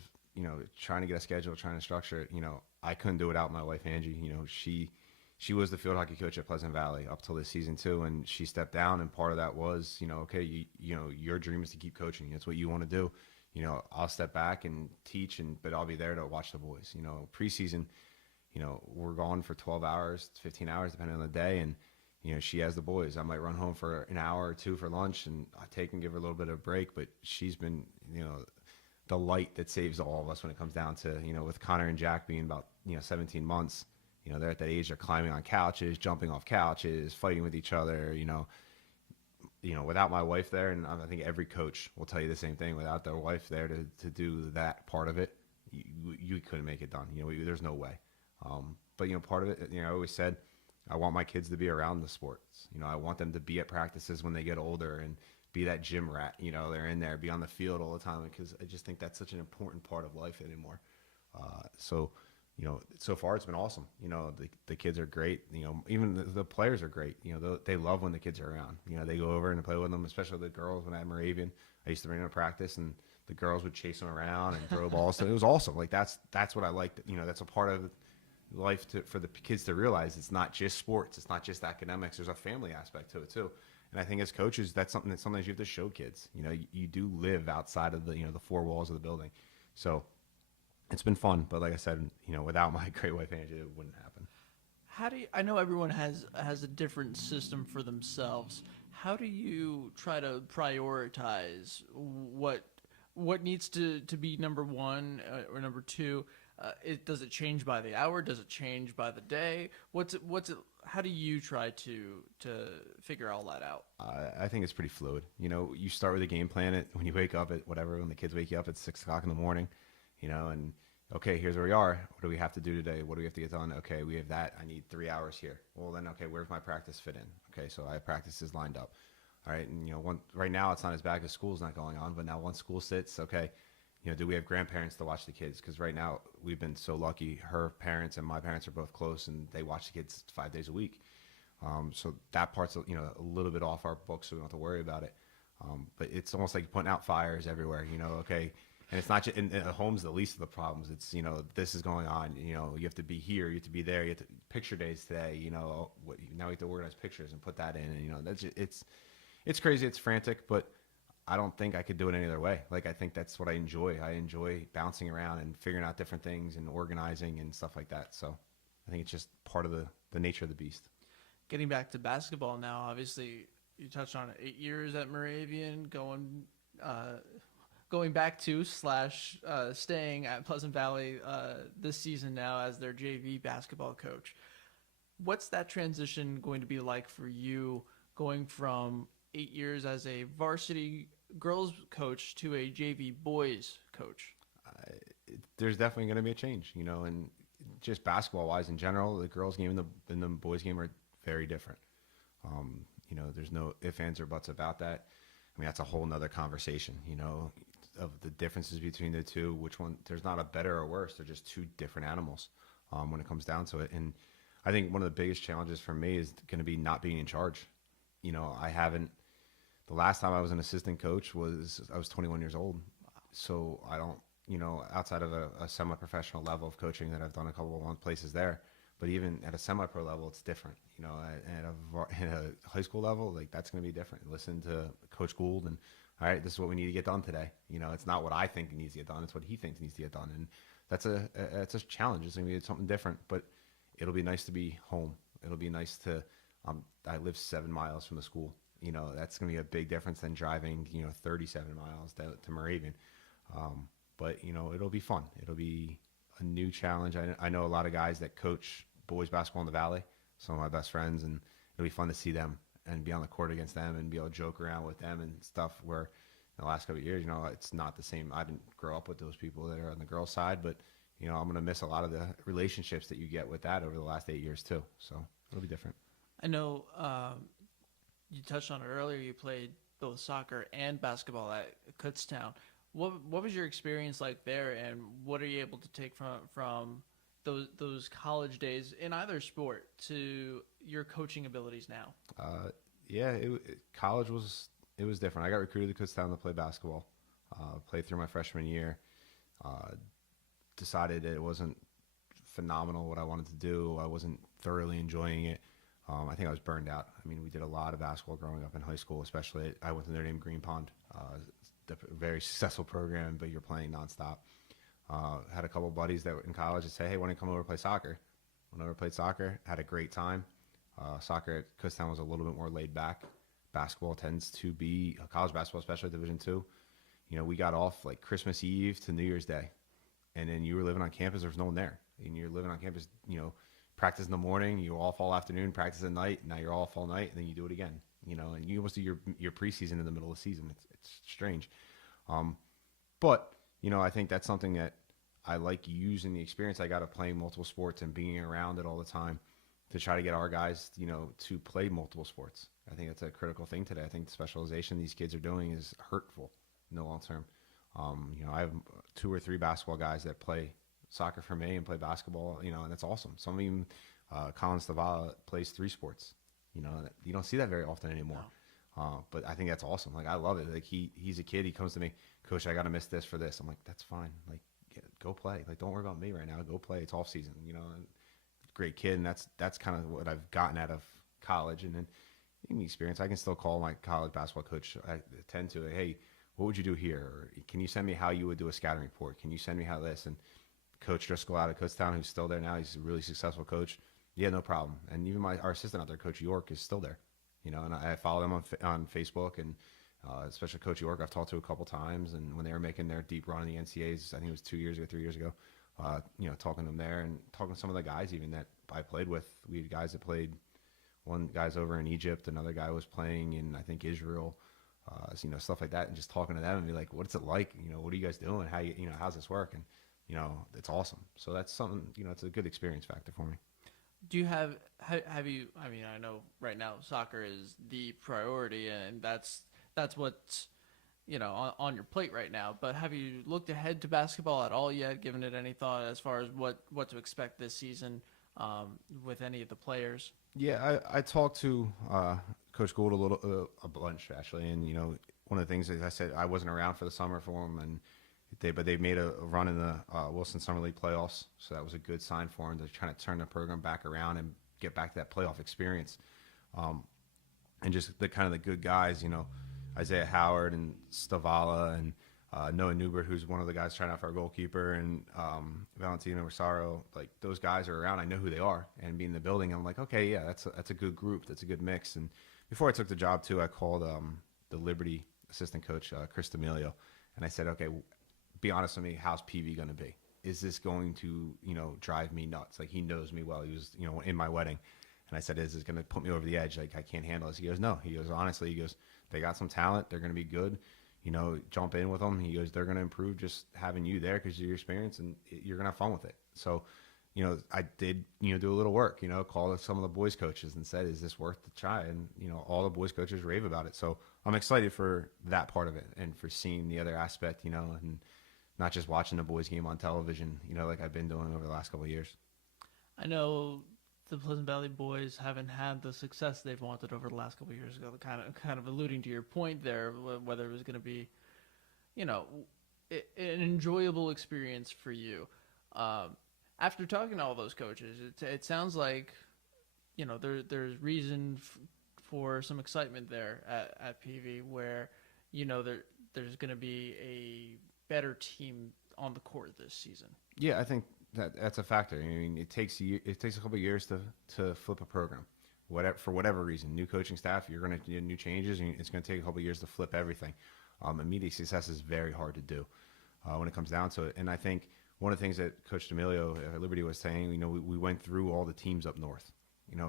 trying to get a schedule, trying to structure it. I couldn't do it without my wife, Angie. She was the field hockey coach at Pleasant Valley up till this season too, and she stepped down, and part of that was, okay, your dream is to keep coaching. It's what you want to do. I'll step back and teach, but I'll be there to watch the boys. Preseason, we're gone for 12 hours, 15 hours, depending on the day. And, she has the boys. I might run home for an hour or two for lunch, and I take and give her a little bit of a break. But she's been, the light that saves all of us when it comes down to, with Connor and Jack being about, 17 months, they're at that age, they're climbing on couches, jumping off couches, fighting with each other, without my wife there, and I think every coach will tell you the same thing, without their wife there to do that part of it, you couldn't make it done. There's no way. But, part of it, I always said, I want my kids to be around the sports. I want them to be at practices when they get older and be that gym rat. They're in there, be on the field all the time, because I just think that's such an important part of life anymore. So, so far it's been awesome. The kids are great. Even the players are great. They love when the kids are around. They go over and play with them, especially the girls. When I had Moravian, I used to bring them to practice, and the girls would chase them around and throw balls. So it was awesome. Like that's what I liked. That's a part of life for the kids to realize it's not just sports. It's not just academics. There's a family aspect to it too. And I think as coaches, that's something that sometimes you have to show kids. You do live outside of the four walls of the building. So it's been fun, but like I said, without my great wife Angie, it wouldn't happen. I know everyone has a different system for themselves. How do you try to prioritize what needs to be number one or number two? Does it change by the hour? Does it change by the day? What's it? How do you try to figure all that out? I think it's pretty fluid. You start with a game plan when you wake up when the kids wake you up at 6 o'clock in the morning, and okay, here's where we are. What do we have to do today? What do we have to get done? Okay, we have that. I need 3 hours here. Well, then, okay, where's my practice fit in? Okay, so I have practices lined up. All right, and right now it's not as bad because school's not going on, but now once school sits, okay, do we have grandparents to watch the kids? Because right now we've been so lucky. Her parents and my parents are both close, and they watch the kids 5 days a week. So that part's a little bit off our books, so we don't have to worry about it. But it's almost like putting out fires everywhere. Okay. And it's not just in home's the least of the problems. It's this is going on. You have to be here. You have to be there. You have to picture days today. Now we have to organize pictures and put that in. And that's just, it's crazy. It's frantic, but I don't think I could do it any other way. Like I think that's what I enjoy. I enjoy bouncing around and figuring out different things and organizing and stuff like that. So I think it's just part of the nature of the beast. Getting back to basketball now, obviously you touched on it. 8 years at Moravian, going back to / staying at Pleasant Valley this season now as their JV basketball coach. What's that transition going to be like for you, going from 8 years as a varsity girls coach to a JV boys coach? There's definitely going to be a change, and just basketball-wise in general, the girls' game and the boys' game are very different. There's no ifs, ands, or buts about that. I mean, that's a whole nother conversation, of the differences between the two. Which one? There's not a better or worse. They're just two different animals when it comes down to it. And I think one of the biggest challenges for me is going to be not being in charge. I haven't. The last time I was an assistant coach I was 21 years old. So I don't, outside of a semi-professional level of coaching that I've done a couple of places there, but even at a semi-pro level, it's different. At a high school level, like that's going to be different. Listen to Coach Gould and, all right, this is what we need to get done today. It's not what I think needs to get done. It's what he thinks needs to get done. And that's a challenge. It's going to be something different, but it'll be nice to be home. It'll be nice to, I live 7 miles from the school. That's going to be a big difference than driving, 37 miles to Moravian. But, it'll be fun. It'll be a new challenge. I know a lot of guys that coach boys basketball in the Valley, some of my best friends, and it'll be fun to see them and be on the court against them and be able to joke around with them and stuff, where in the last couple of years, it's not the same. I didn't grow up with those people that are on the girls' side, but, I'm going to miss a lot of the relationships that you get with that over the last 8 years too. So it'll be different. I know you touched on it earlier. You played both soccer and basketball at Kutztown. What was your experience like there, and what are you able to take from those college days in either sport to your coaching abilities now? College was different. I got recruited to Kutztown to play basketball. Played through my freshman year. Decided it wasn't phenomenal what I wanted to do. I wasn't thoroughly enjoying it. I think I was burned out. I mean, we did a lot of basketball growing up in high school, especially. I went to Notre Dame Green Pond, a very successful program, but you're playing nonstop. Had a couple of buddies that were in college that say, hey, why don't you come over and play soccer? Went over, played soccer, had a great time. Soccer at Kutztown was a little bit more laid back. Basketball tends to be, college basketball, especially Division II, we got off like Christmas Eve to New Year's Day. And then you were living on campus, there was no one there. And you're living on campus, practice in the morning, you're off all afternoon, practice at night, now you're off all night, and then you do it again. And you almost do your preseason in the middle of the season. It's strange. But, I think that's something that I like, using the experience I got of playing multiple sports and being around it all the time to try to get our guys, to play multiple sports. I think that's a critical thing today. I think the specialization these kids are doing is hurtful in the long term. I have 2 or 3 basketball guys that play soccer for me and play basketball, and that's awesome. Some of them, Colin Stavala plays 3 sports. You don't see that very often anymore. No. But I think that's awesome. Like, I love it. Like, he's a kid. He comes to me, Coach, I got to miss this for this. I'm like, that's fine. Like, go play. Like, don't worry about me right now. Go play. It's off season, and great kid. And that's kind of what I've gotten out of college. And then in the experience, I can still call my college basketball coach. I tend to, hey, what would you do here? Or can you send me how you would do a scouting report? Can you send me how this? And Coach Driscoll out of Kutztown, who's still there now, he's a really successful coach. Yeah, no problem. And even our assistant out there, Coach York, is still there. And I follow them on Facebook, and especially Coach York, I've talked to a couple times. And when they were making their deep run in the NCAAs, I think it was 2 years ago, 3 years ago, talking to them there and talking to some of the guys even that I played with. We had guys that played. One guy's over in Egypt, another guy was playing in, I think, Israel. Stuff like that, and just talking to them and be like, what's it like? What are you guys doing? How's this work? And it's awesome. So that's something, it's a good experience factor for me. Do you have you, I know right now soccer is the priority, and that's what's, on your plate right now, but have you looked ahead to basketball at all yet, given it any thought as far as what to expect this season with any of the players? Yeah, I talked to Coach Gould a bunch, actually, and one of the things, as I said, I wasn't around for the summer for him, and they made a run in the Wilson Summer League playoffs, so that was a good sign for him to try to turn the program back around and get back to that playoff experience. And just the kind of the good guys, Isaiah Howard and Stavala and Noah Newbert, who's one of the guys trying out for our goalkeeper, and Valentino Rosario, like those guys are around. I know who they are, and being in the building, I'm like, okay, yeah, that's a good group. That's a good mix. And before I took the job too, I called the Liberty assistant coach, Chris D'Amelio, and I said, okay, be honest with me, how's PV going to be? Is this going to, drive me nuts? Like, he knows me well. He was, in my wedding. And I said, is this going to put me over the edge? Like, I can't handle this. He goes, no. He goes, honestly, they got some talent. They're going to be good. Jump in with them. He goes, they're going to improve just having you there because of your experience, and you're going to have fun with it. So, I did, do a little work, called some of the boys coaches and said, is this worth the try? And, all the boys coaches rave about it. So I'm excited for that part of it and for seeing the other aspect, and not just watching the boys game on television, like I've been doing over the last couple of years. I know the Pleasant Valley boys haven't had the success they've wanted over the last couple of years ago. Kind of alluding to your point there, whether it was going to be, an enjoyable experience for you. After talking to all those coaches, it sounds like, there's reason for some excitement there at PV, where, there's going to be a better team on the court this season. Yeah, I think that's a factor. I mean, it takes a couple of years to flip a program. For whatever reason, new coaching staff, you're going to do new changes, and it's going to take a couple of years to flip everything. Immediate success is very hard to do when it comes down to it. And I think one of the things that Coach D'Amelio at Liberty was saying, we went through all the teams up north.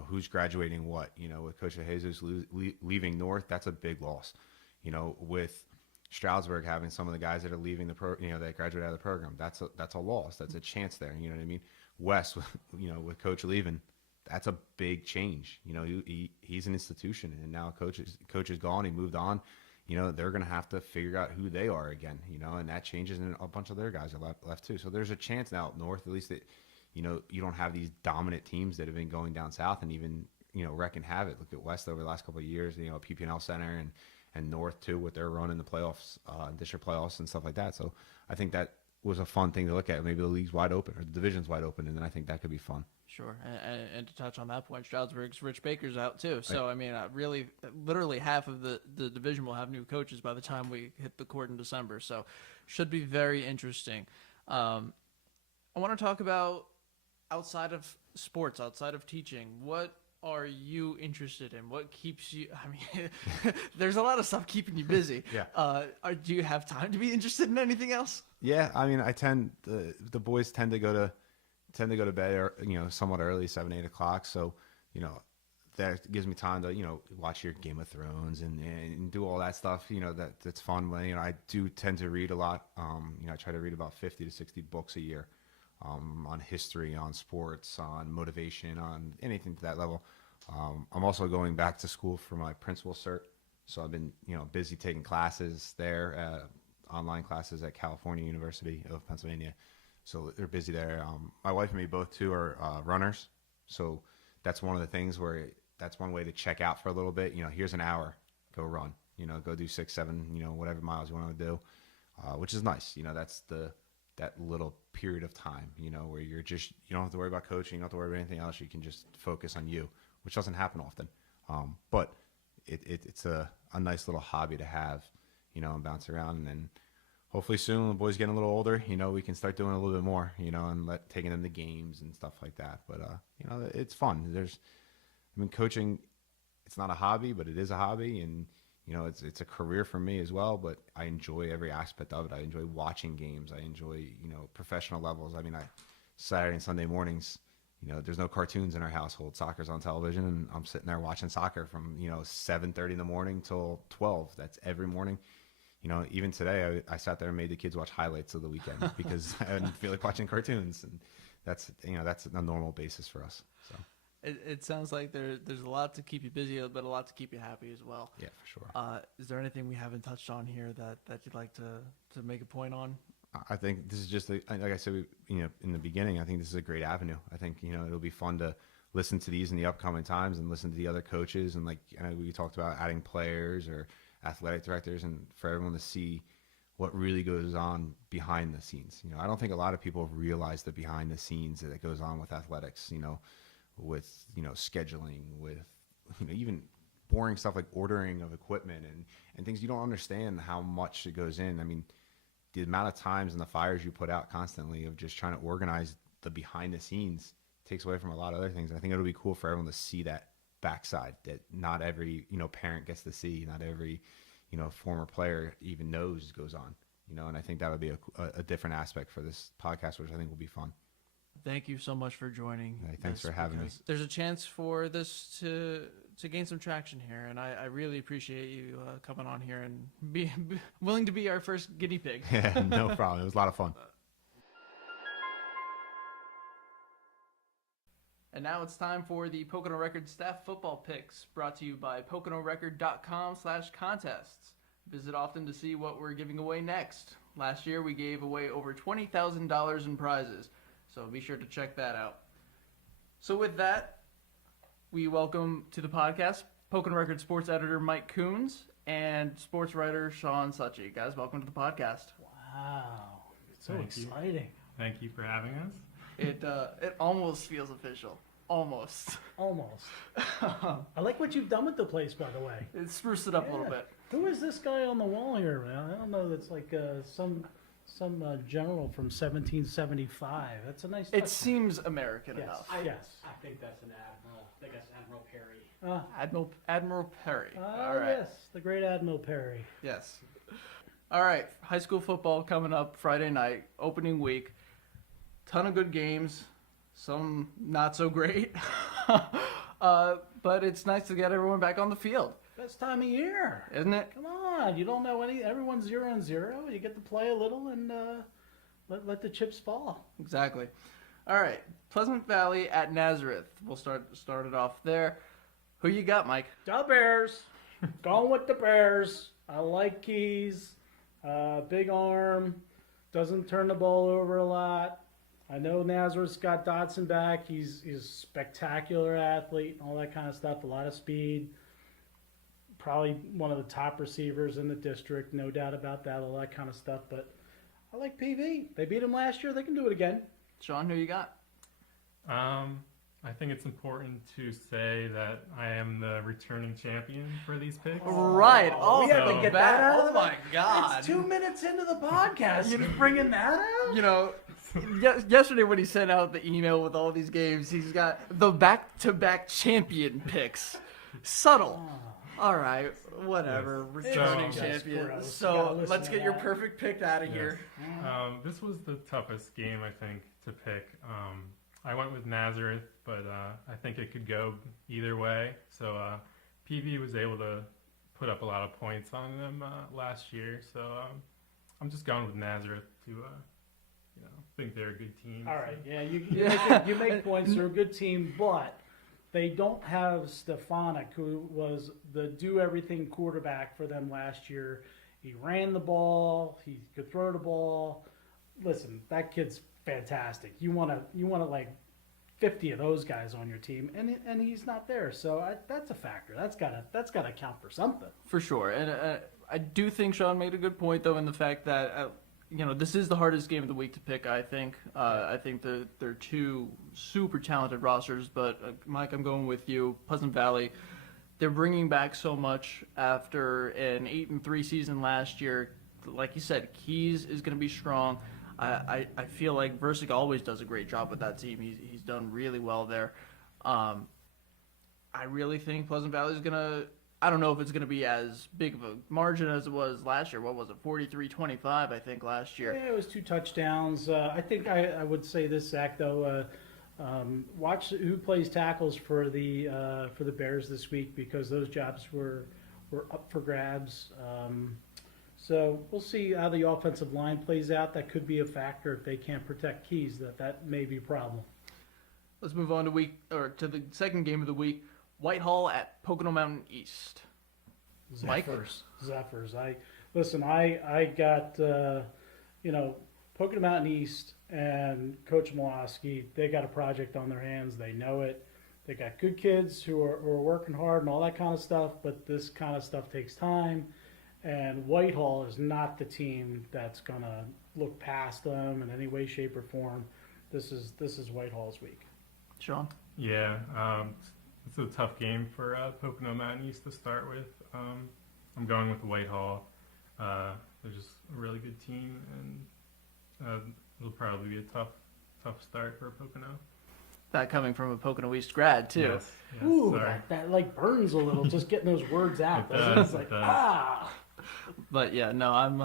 Who's graduating what? With Coach Jesus leaving north, that's a big loss. With Stroudsburg having some of the guys that are leaving that graduate out of the program, that's a loss. That's a chance there. You know what I mean? West, with Coach leaving, that's a big change. He's an institution, and now coach is gone. He moved on. They're going to have to figure out who they are again. And that changes, and a bunch of their guys are left too. So there's a chance now up north, at least that you don't have these dominant teams that have been going down south and even wrecking havoc. Look at West over the last couple of years. PPL Center and North too, with their run in the playoffs, district playoffs and stuff like that. So I think that was a fun thing to look at. Maybe the league's wide open or the division's wide open, and then I think that could be fun. Sure, and to touch on that point, Stroudsburg's Rich Baker's out too. So I mean, really, literally half of the division will have new coaches by the time we hit the court in December. So should be very interesting. I want to talk about outside of sports, outside of teaching. What are you interested in? What keeps you? I mean, there's a lot of stuff keeping you busy. Yeah. Do you have time to be interested in anything else? Yeah, I mean, the boys tend to go to bed, somewhat early, 7, 8 o'clock. So, that gives me time to, watch your Game of Thrones and do all that stuff. That's fun. I do tend to read a lot. I try to read about 50 to 60 books a year. on history, on sports, on motivation, on anything to that level. I'm also going back to school for my principal cert. So I've been, busy taking classes there, online classes at California University of Pennsylvania. So they're busy there. My wife and me both too are runners. So that's one of the things where that's one way to check out for a little bit. Here's an hour, go run, go do 6, 7, whatever miles you want to do, which is nice. That's that little period of time, where you don't have to worry about coaching, you don't have to worry about anything else. You can just focus on you, which doesn't happen often. But it's a nice little hobby to have, and bounce around. And then hopefully soon, when the boys getting a little older, we can start doing a little bit more, and taking them to games and stuff like that. But, it's fun. Coaching, it's not a hobby, but it is a hobby. And, it's a career for me as well, but I enjoy every aspect of it. I enjoy watching games. I enjoy, professional levels. Saturday and Sunday mornings, there's no cartoons in our household. Soccer's on television, and I'm sitting there watching soccer from, 7:30 in the morning till 12. That's every morning. Even today, I sat there and made the kids watch highlights of the weekend because I didn't feel like watching cartoons. And that's a normal basis for us. So. It sounds like there's a lot to keep you busy, but a lot to keep you happy as well. Yeah, for sure. Is there anything we haven't touched on here that you'd like to make a point on? I think this is just, like I said, in the beginning, I think this is a great avenue. I think, it'll be fun to listen to these in the upcoming times and listen to the other coaches. And we talked about adding players or athletic directors, and for everyone to see what really goes on behind the scenes. I don't think a lot of people realize the behind the scenes that goes on with athletics, with, scheduling, with, even boring stuff like ordering of equipment and things you don't understand how much it goes in. The amount of times and the fires you put out constantly of just trying to organize the behind the scenes takes away from a lot of other things. I think it'll be cool for everyone to see that backside that not every, parent gets to see, not every, former player even knows goes on, and I think that would be a different aspect for this podcast, which I think will be fun. Thank you so much for joining. Hey, thanks for having us. There's a chance for this to gain some traction here, and I really appreciate you coming on here and be willing to be our first guinea pig. Yeah, no problem. It was a lot of fun. And now it's time for the Pocono Record staff football picks, brought to you by PoconoRecord.com/contests. Visit often to see what we're giving away next. Last year, we gave away over $20,000 in prizes, so be sure to check that out. So with that, we welcome to the podcast Pocono Record sports editor Mike Kuhns and sports writer Shawn Suchy. Guys, welcome to the podcast. Wow, it's so Thank you. exciting. Thank you for having us. It almost feels official. Almost. I like what you've done with the place, by the way. It spruced it up a little bit. Who is this guy on the wall here, man? I don't know. That's like some general from 1775. That's a nice touch. It seems American Yes. enough. Yes. I think that's an admiral. I think that's Admiral Perry. Admiral Perry. All right. Yes, the great Admiral Perry. Yes. All right. High school football coming up Friday night, opening week. Ton of good games. Some not so great. But it's nice to get everyone back on the field. Best time of year, Isn't it? Come on, you don't know everyone's 0-0. You get to play a little and let the chips fall. Exactly. All right. Pleasant Valley at Nazareth. We'll start it off there. Who you got, Mike? The Bears. Going with the Bears. I like Keys. Big arm. Doesn't turn the ball over a lot. I know Nazareth's got Dotson back. He's a spectacular athlete, all that kind of stuff. A lot of speed. Probably one of the top receivers in the district. No doubt about that. All that kind of stuff. But I like PV. They beat him last year. They can do it again. Shawn, who you got? I think it's important to say that I am the returning champion for these picks. Right. Oh, we had to get that out of Oh, the- my God. It's 2 minutes into the podcast. You're bringing that out? Yesterday when he sent out the email with all these games, he's got the back-to-back champion picks. Subtle. All right, whatever. Returning It's champion. gross. You So gotta listen let's to get your that. perfect pick out of here. This was the toughest game, I think, to pick. I went with Nazareth, but I think it could go either way. So PV was able to put up a lot of points on them last year. So I'm just going with Nazareth to think they're a good team. All right, so. yeah, Yeah. you make points. They're a good team, but they don't have Stefanik, who was the do-everything quarterback for them last year. He ran the ball. He could throw the ball. Listen, that kid's fantastic. You want like 50 of those guys on your team, and he's not there. So that's a factor. That's gotta count for something. For sure. And I do think Sean made a good point, though, in the fact that, this is the hardest game of the week to pick, I think. I think they're two super talented rosters, but Mike, I'm going with you. Pleasant Valley, they're bringing back so much after an 8-3 season last year. Like you said, Keys is going to be strong. I feel like Versick always does a great job with that team. He's done really well there. I really think Pleasant Valley is going to, I don't know if it's going to be as big of a margin as it was last year. What was it, 43-25, I think, last year? Yeah, it was 2 touchdowns. I think I would say this, Zach, though. Watch who plays tackles for the Bears this week, because those jobs were up for grabs. So we'll see how the offensive line plays out. That could be a factor if they can't protect Keys. That may be a problem. Let's move on to the second game of the week. Whitehall at Pocono Mountain East. Mike? Zephyrs. I got Pocono Mountain East and Coach Malosky. They got a project on their hands. They know it. They got good kids who are working hard and all that kind of stuff. But this kind of stuff takes time. And Whitehall is not the team that's gonna look past them in any way, shape, or form. This is Whitehall's week. Sean? Yeah, it's a tough game for Pocono Mountain East to start with. I'm going with Whitehall. They're just a really good team, and it'll probably be a tough start for Pocono. That coming from a Pocono East grad, too. Yes, Ooh, sorry. that like burns a little just getting those words out. It doesn't does, It's like, it does. ah. But yeah, no, I'm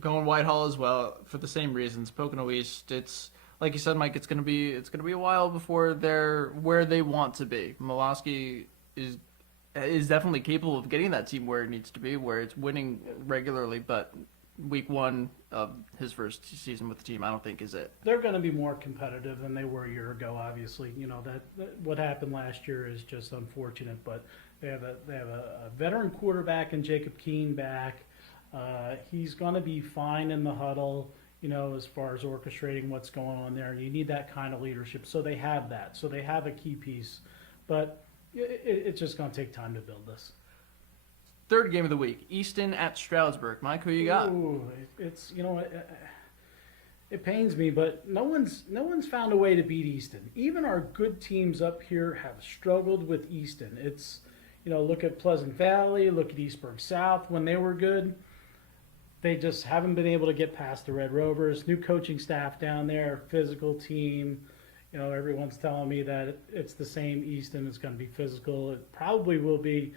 going Whitehall as well for the same reasons. Pocono East, it's like you said, Mike. It's gonna be a while before they're where they want to be. Malosky is definitely capable of getting that team where it needs to be, where it's winning regularly. But week one of his first season with the team, I don't think is it. They're going to be more competitive than they were a year ago. Obviously, that what happened last year is just unfortunate. But they have a veteran quarterback in Jacob Keene back. He's going to be fine in the huddle, as far as orchestrating what's going on there. You need that kind of leadership. So they have that. So they have a key piece. But it's just going to take time to build this. Third game of the week, Easton at Stroudsburg. Mike, who you got? Ooh, it's it pains me, but no one's found a way to beat Easton. Even our good teams up here have struggled with Easton. It's look at Pleasant Valley, look at Eastburg South when they were good. They just haven't been able to get past the Red Rovers. New coaching staff down there, physical team. Everyone's telling me that it's the same Easton. It's going to be physical. It probably will be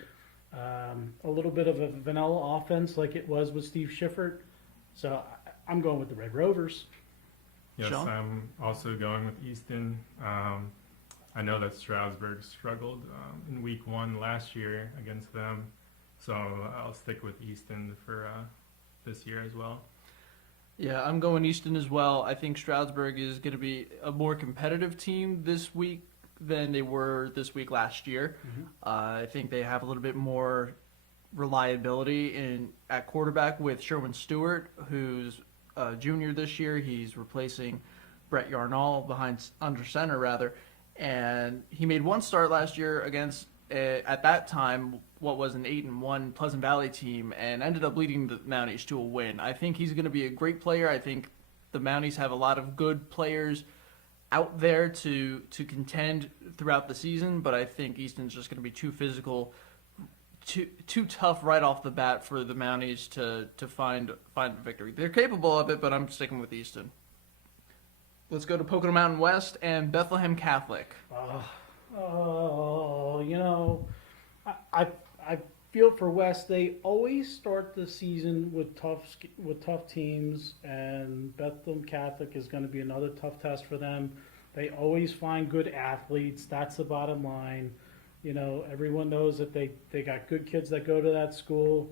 a little bit of a vanilla offense like it was with Steve Schiffert. So I'm going with the Red Rovers. Yes, Sean? I'm also going with Easton. I know that Stroudsburg struggled in week one last year against them, so I'll stick with Easton for this year as well. Yeah, I'm going Easton as well. I think Stroudsburg is going to be a more competitive team this week than they were this week last year. Mm-hmm. I think they have a little bit more reliability at quarterback with Sherwin Stewart, who's a junior this year. He's replacing Brett Yarnall under center, rather. And he made one start last year against, at that time, what was an 8-1 Pleasant Valley team, and ended up leading the Mounties to a win. I think he's going to be a great player. I think the Mounties have a lot of good players out there to contend throughout the season, but I think Easton's just going to be too physical, too tough right off the bat for the Mounties to find a victory. They're capable of it, but I'm sticking with Easton. Let's go to Pocono Mountain West and Bethlehem Catholic. I feel for West. They always start the season with tough teams, and Bethlehem Catholic is going to be another tough test for them. They always find good athletes. That's the bottom line. Everyone knows that they got good kids that go to that school.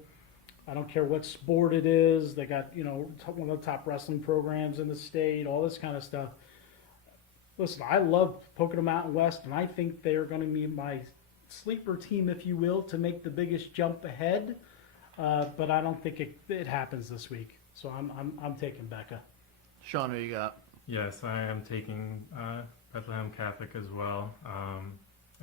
I don't care what sport it is. They got, one of the top wrestling programs in the state, all this kind of stuff. Listen, I love Pocono Mountain West, and I think they're going to be my sleeper team, if you will, to make the biggest jump ahead. But I don't think it happens this week. So I'm taking Becca. Shawn, who you got? Yes, I am taking Bethlehem Catholic as well.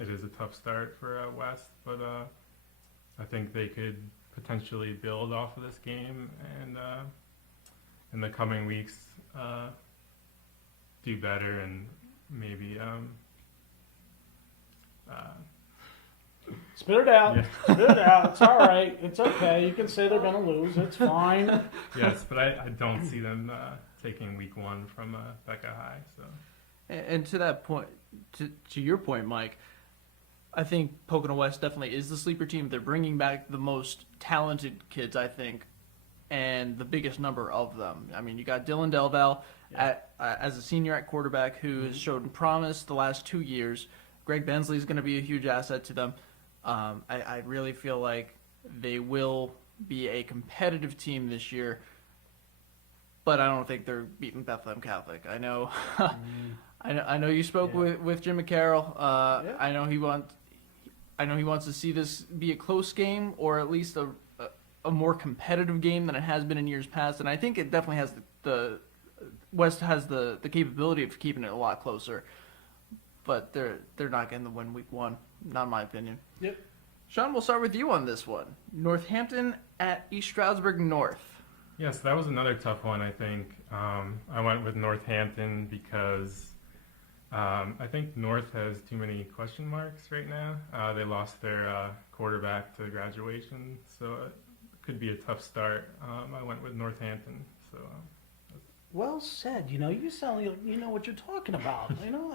It is a tough start for West, but I think they could potentially build off of this game and in the coming weeks do better and maybe Spit it out. Yeah. Spit it out. It's all right. It's okay. You can say they're going to lose. It's fine. yes, but I don't see them taking week 1 from Becca High. So, And to that point, to your point, Mike, I think Pocono West definitely is the sleeper team. They're bringing back the most talented kids, I think, and the biggest number of them. I mean, you got Dylan Delval as a senior at quarterback who has shown promise the last 2 years. Greg Bensley is going to be a huge asset to them. I really feel like they will be a competitive team this year, but I don't think they're beating Bethlehem Catholic. I know, I know you spoke with Jim McCarroll. I know he wants to see this be a close game or at least a more competitive game than it has been in years past, and I think it definitely has the West has the capability of keeping it a lot closer. But they're not getting the win week 1, not in my opinion. Yep. Shawn, we'll start with you on this one. Northampton at East Stroudsburg North. yes, that was another tough one, I think. I went with Northampton because I think North has too many question marks right now. They lost their quarterback to graduation, so it could be a tough start. I went with Northampton. So. Well said. You sound like you know what you're talking about.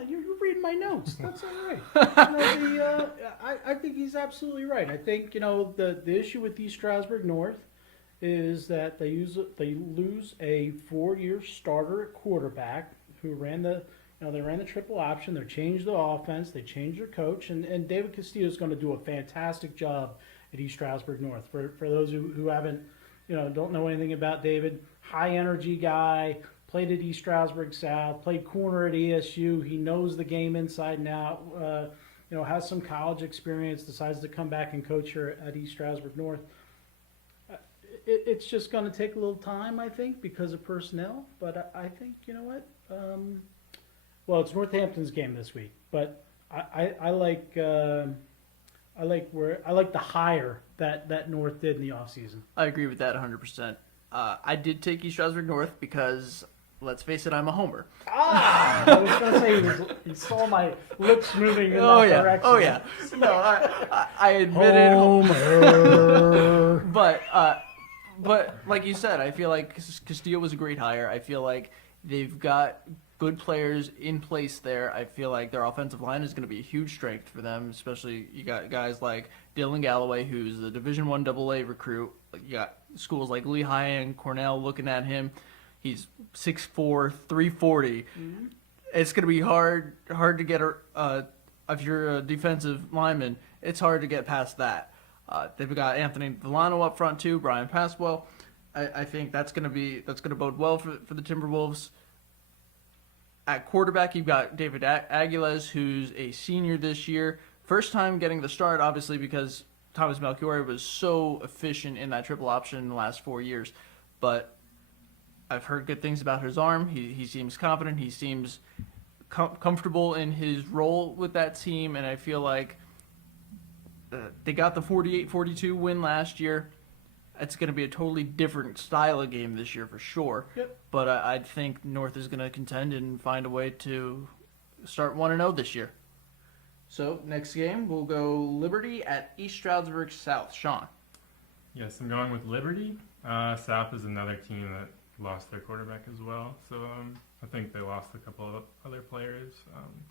You're reading my notes. That's all right. I think he's absolutely right. I think the issue with East Stroudsburg North is that they lose a 4-year starter at quarterback who ran the triple option. They changed the offense. They changed their coach, and David Castillo is going to do a fantastic job at East Stroudsburg North. For those who haven't don't know anything about David. High energy guy, played at East Stroudsburg South, played corner at ESU. He knows the game inside and out. Has some college experience. Decides to come back and coach here at East Stroudsburg North. It's just going to take a little time, I think, because of personnel. But I think it's Northampton's game this week. But I like the hire that North did in the offseason. I agree with that 100%. I did take East Stroudsburg North because, let's face it, I'm a homer. I was going to say, you saw my lips moving in that direction. Oh, yeah. No, I admit it. Homer. But like you said, I feel like Castillo was a great hire. I feel like they've got good players in place there. I feel like their offensive line is going to be a huge strength for them, especially you got guys like Dylan Galloway, who's a Division I AA recruit. You got schools like Lehigh and Cornell looking at him. He's 6'4", 340. Mm-hmm. It's going to be hard to get if you're a defensive lineman. It's hard to get past that. They've got Anthony Villano up front too, Brian Passwell. I think that's going to bode well for the Timberwolves. At quarterback, you've got David Aguiles, who's a senior this year. First time getting the start, obviously, because Thomas Melchiori was so efficient in that triple option in the last 4 years. But I've heard good things about his arm. He seems confident. He seems comfortable in his role with that team. And I feel like they got the 48-42 win last year. It's going to be a totally different style of game this year for sure. Yep. But I think North is going to contend and find a way to start 1-0 this year. So next game, we'll go Liberty at East Stroudsburg South. Shawn. Yes, I'm going with Liberty. South is another team that lost their quarterback as well. So I think they lost a couple of other players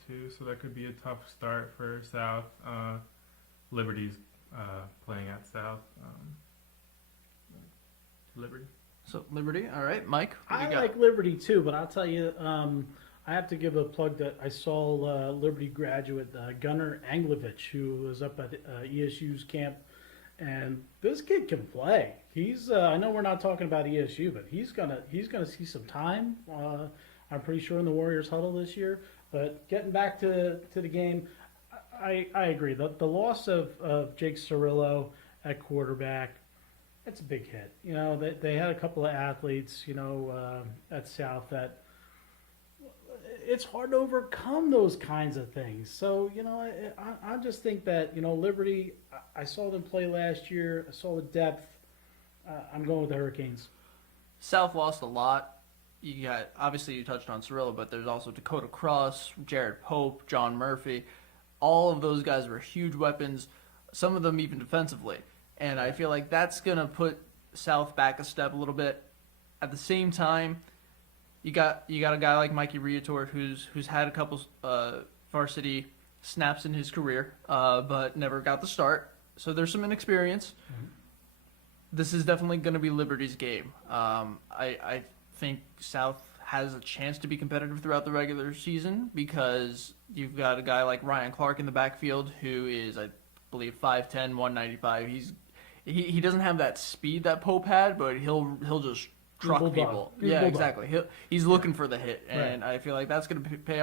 too. So that could be a tough start for South. Liberty's playing at South. Liberty. So Liberty, all right. Mike, what do you I got? like Liberty too, but I'll tell you, I have to give a plug that I saw Liberty graduate Gunnar Anglovich, who was up at ESU's camp, and this kid can play. He's I know we're not talking about ESU, but he's gonna see some time. I'm pretty sure in the Warriors huddle this year. But getting back to the game, I agree. The loss of Jake Cirillo at quarterback, that's a big hit. You know, they had a couple of athletes, you know, at South that it's hard to overcome those kinds of things. So, you know, I just think that, you know, Liberty, I saw them play last year. I saw the depth. I'm going with the Hurricanes. South lost a lot. You got, obviously you touched on Cirillo, but there's also Dakota Cross, Jared Pope, John Murphy. All of those guys were huge weapons, some of them even defensively. And I feel like that's going to put South back a step a little bit. At the same time, you got a guy like Mikey Riator who's had a couple varsity snaps in his career, but never got the start. So there's some inexperience. Mm-hmm. This is definitely going to be Liberty's game. I think South has a chance to be competitive throughout the regular season because you've got a guy like Ryan Clark in the backfield who is, I believe, 5'10", 195. He doesn't have that speed that Pope had, but he'll just truck people. Yeah, exactly. He's looking for the hit, and I feel like that's going to pay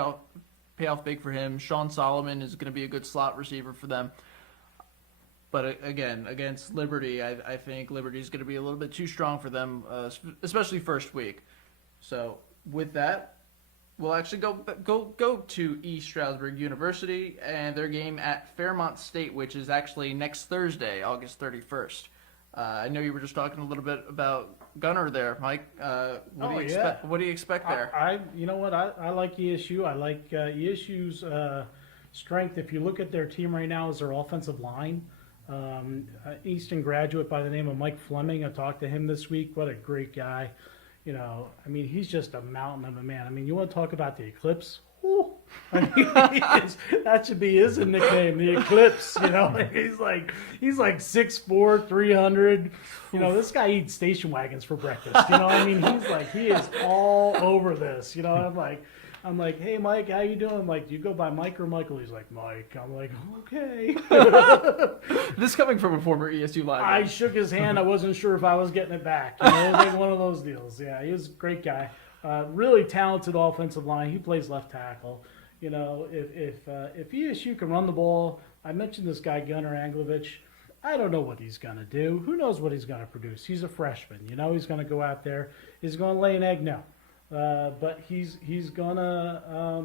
off big for him. Sean Solomon is going to be a good slot receiver for them. But again, against Liberty, I think Liberty is going to be a little bit too strong for them, especially first week. So with that, we'll actually go to East Stroudsburg University and their game at Fairmont State, which is actually next Thursday, August 31st. I know you were just talking a little bit about Gunner there, Mike. What do you expect there? You know what? I like ESU. I like ESU's strength. If you look at their team right now, is their offensive line. Easton graduate by the name of Mike Fleming. I talked to him this week. What a great guy. You know, I mean, he's just a mountain of a man. I mean, you want to talk about the Eclipse? Whew. I mean, that should be his nickname, the Eclipse. You know, he's like 6'4", 300. You know, this guy eats station wagons for breakfast. You know, I mean, he is all over this. You know, I'm like, hey, Mike, how you doing? I'm like, do you go by Mike or Michael? He's like, Mike. I'm like, okay. This coming from a former ESU lineman. I shook his hand. I wasn't sure if I was getting it back. You know, it was like one of those deals. Yeah, he was a great guy. Really talented offensive line. He plays left tackle. You know, if ESU can run the ball, I mentioned this guy, Gunnar Anglovich. I don't know what he's going to do. Who knows what he's going to produce? He's a freshman. You know, he's going to go out there. He's going to lay an egg now. But he's gonna.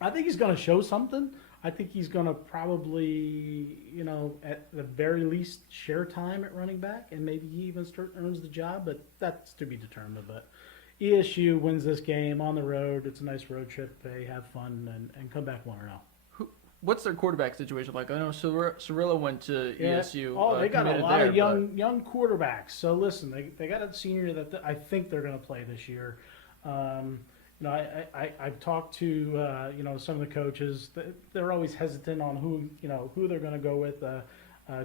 I think he's gonna show something. I think he's gonna probably, you know, at the very least, share time at running back, and maybe he even earns the job. But that's to be determined. But ESU wins this game on the road. It's a nice road trip. They have fun and come back 1-0. What's their quarterback situation like? I know Cirillo went to ESU. Oh, they got a lot of young quarterbacks. So listen, they got a senior that I think they're going to play this year. You know, I've talked to you know, some of the coaches. They're always hesitant on who they're going to go with.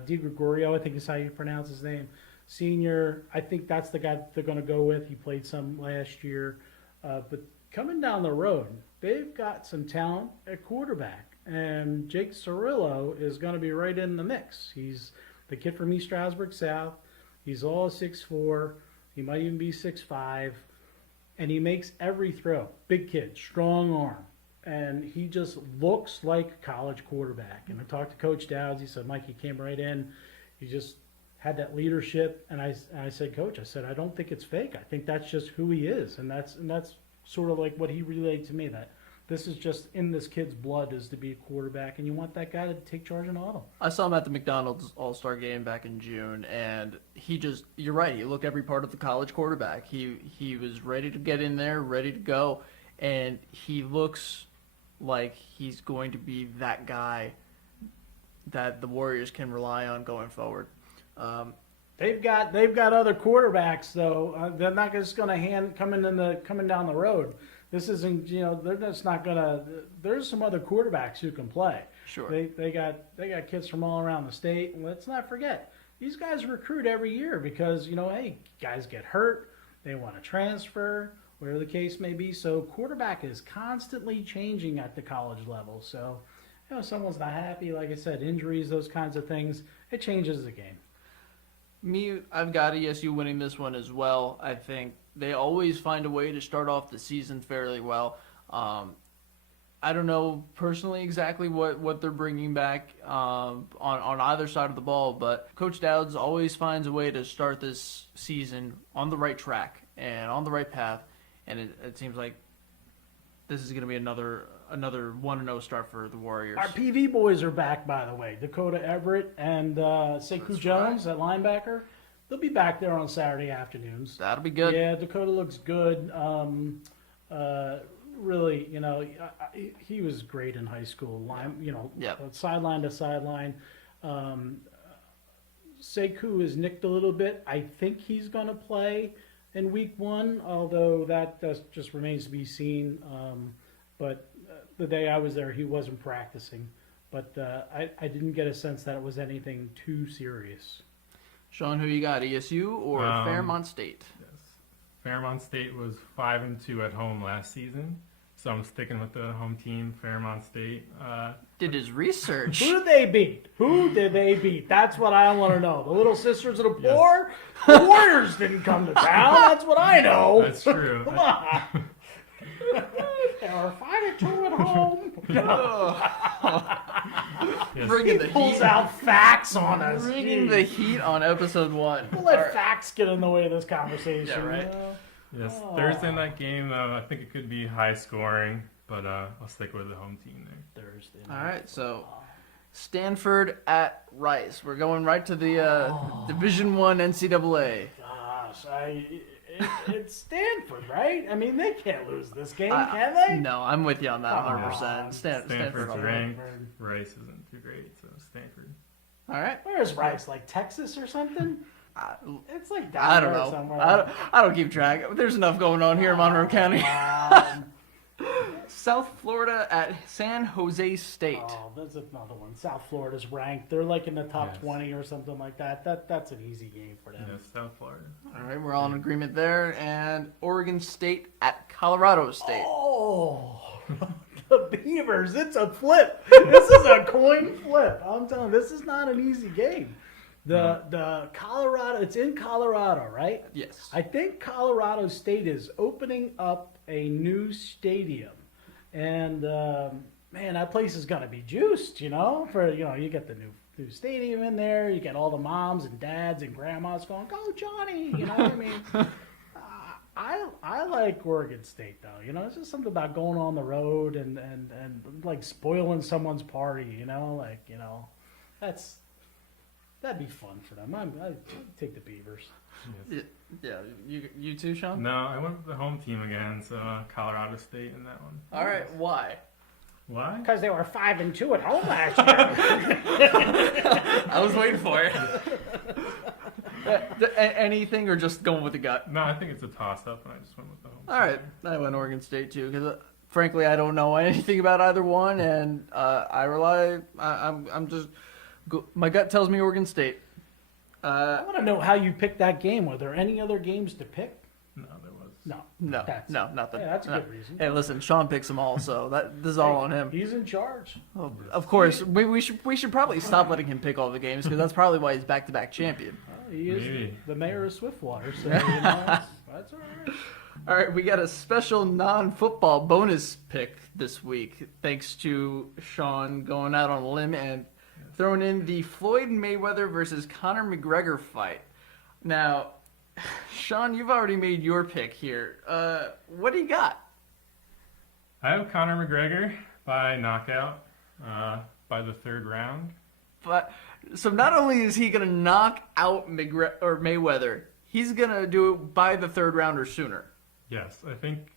Di Gregorio, I think is how you pronounce his name. Senior, I think that's the guy they're going to go with. He played some last year, but coming down the road, they've got some talent at quarterback. And Jake Cirillo is going to be right in the mix. He's the kid from East Stroudsburg South. He's all 6'4". He might even be 6'5". And he makes every throw. Big kid, strong arm. And he just looks like a college quarterback. And I talked to Coach Dowds. He said, Mike, he came right in. He just had that leadership. And I said, Coach, I don't think it's fake. I think that's just who he is. And that's sort of like what he relayed to me, that this is just in this kid's blood, is to be a quarterback, and you want that guy to take charge in auto. I saw him at the McDonald's All-Star game back in June, and you're right, he looked every part of the college quarterback. He was ready to get in there, ready to go, and he looks like he's going to be that guy that the Warriors can rely on going forward. They've got other quarterbacks, though. They're not just going to coming down the road. This isn't, you know, they're just not gonna. There's some other quarterbacks who can play. Sure. They got kids from all around the state. And let's not forget, these guys recruit every year because, you know, hey, guys get hurt, they want to transfer, whatever the case may be. So quarterback is constantly changing at the college level. So someone's not happy, like I said, injuries, those kinds of things, it changes the game. I've got ESU winning this one as well. I think they always find a way to start off the season fairly well. I don't know personally exactly what they're bringing back on either side of the ball, but Coach Dowds always finds a way to start this season on the right track and on the right path, and it seems like this is going to be another 1-0 start for the Warriors. Our PV boys are back, by the way. Dakota Everett and Sekou Jones at linebacker. They'll be back there on Saturday afternoons. That'll be good. Yeah, Dakota looks good. Really, he was great in high school. Sideline to sideline. Sekou is nicked a little bit. I think he's going to play in week 1, although that just remains to be seen. But the day I was there, he wasn't practicing. But I didn't get a sense that it was anything too serious. Shawn, who you got, ESU or Fairmont State? Yes. Fairmont State was 5-2 at home last season, so I'm sticking with the home team, Fairmont State. Did his research. Who did they beat? Who did they beat? That's what I want to know. The Little Sisters of the Poor? The Warriors didn't come to town. That's what I know. That's true. Come on. They were 5-2 at home. Yes. Bringing the Pulls heat. out facts on us. Bringing the heat on episode 1. We'll let All right. facts get in the way of this conversation. Yeah, right. Yes, Oh. Thursday night game, I think it could be high scoring, but I'll stick with the home team there. Thursday. All right, so Stanford at Rice. We're going right to the Division I NCAA. Gosh, it's Stanford, right? I mean, they can't lose this game, can they? No, I'm with you on that Come 100%. on. Stanford. Stanford's all right. ranked. Rice isn't too great, so Stanford. All right. Where's Rice? Like Texas or something? It's like down I don't there know. somewhere. I don't keep track. There's enough going on here in Monroe County. South Florida at San Jose State. Oh, there's another one. South Florida's ranked. They're like in the top Yes. 20 or something like that. That's an easy game for them. Yes, South Florida. All right, we're all in agreement there. And Oregon State at Colorado State. Oh, the Beavers. It's a flip. This is a coin flip. I'm telling you, this is not an easy game. The Colorado, it's in Colorado, right? Yes. I think Colorado State is opening up a new stadium. And, man, that place is going to be juiced, you get the new stadium in there. You get all the moms and dads and grandmas going, go, Johnny. You know what I mean? I like Oregon State, though. It's just something about going on the road and like spoiling someone's party, that'd be fun for them. I'd take the Beavers. Yes. Yeah, you too, Shawn? No, I went with the home team again, so Colorado State in that one. All right, why? Why? Because they were 5-2 at home last year. I was waiting for it. Anything or just going with the gut? No, I think it's a toss-up, and I just went with the home All right, I went Oregon State too because frankly I don't know anything about either one, and I'm just my gut tells me Oregon State. I want to know how you picked that game. Were there any other games to pick? No, there was. No, Nothing. Yeah, that's a No. good reason. Hey, listen, Shawn picks them all, so this is all on him. He's in charge. Oh, of course, we should probably stop letting him pick all the games because that's probably why he's back-to-back champion. Well, he is Maybe. the mayor of Swiftwater, so that's all right. All right, we got a special non-football bonus pick this week, thanks to Shawn going out on a limb and throwing in the Floyd Mayweather versus Conor McGregor fight. Now, Shawn, you've already made your pick here. What do you got? I have Conor McGregor by knockout by the 3rd round. But so not only is he going to knock out Mayweather, he's going to do it by the 3rd round or sooner. Yes, I think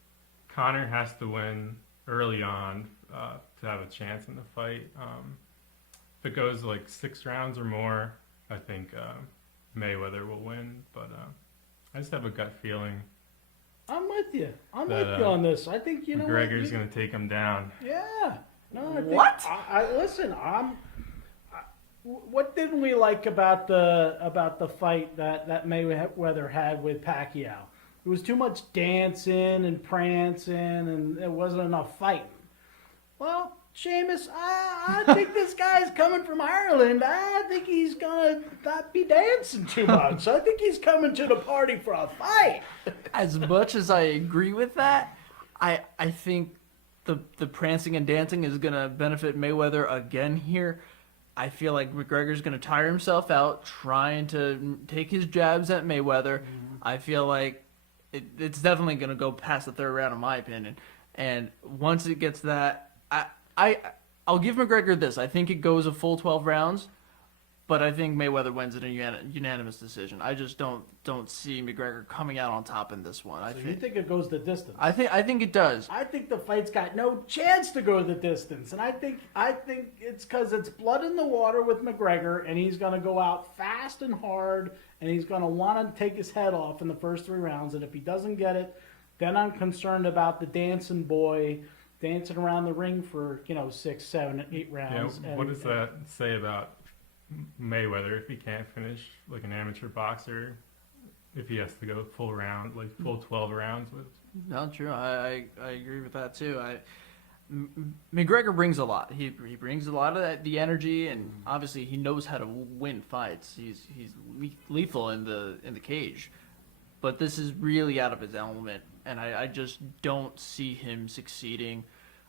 Conor has to win early on to have a chance in the fight. If it goes like 6 rounds or more, I think Mayweather will win. But I just have a gut feeling I'm with you. I'm That, with you on this. I think McGregor's going to take him down. Yeah. No, I think, What? Listen, what didn't we like about the fight that Mayweather had with Pacquiao? It was too much dancing and prancing, and it wasn't enough fighting. Well, Seamus, I think this guy's coming from Ireland. I think he's gonna not be dancing too much. I think he's coming to the party for a fight. As much as I agree with that, I think the prancing and dancing is going to benefit Mayweather again here. I feel like McGregor's going to tire himself out trying to take his jabs at Mayweather. I feel like it's definitely going to go past the third round, in my opinion. And once it gets that, I'll give McGregor this. I think it goes a full 12 rounds, but I think Mayweather wins in a unanimous decision. I just don't see McGregor coming out on top in this one. You think it goes the distance? I think it does. I think the fight's got no chance to go the distance, and I think it's because it's blood in the water with McGregor, and he's going to go out fast and hard, and he's going to want to take his head off in the first 3 rounds. And if he doesn't get it, then I'm concerned about the dancing boy dancing around the ring for 6, 7, 8 rounds. Yeah, what does that say about Mayweather if he can't finish like an amateur boxer? If he has to go full round, like full 12 rounds with. No, true. I agree with that too. McGregor brings a lot. He brings a lot of the energy, and obviously he knows how to win fights. He's lethal in the cage, but this is really out of his element, and I just don't see him succeeding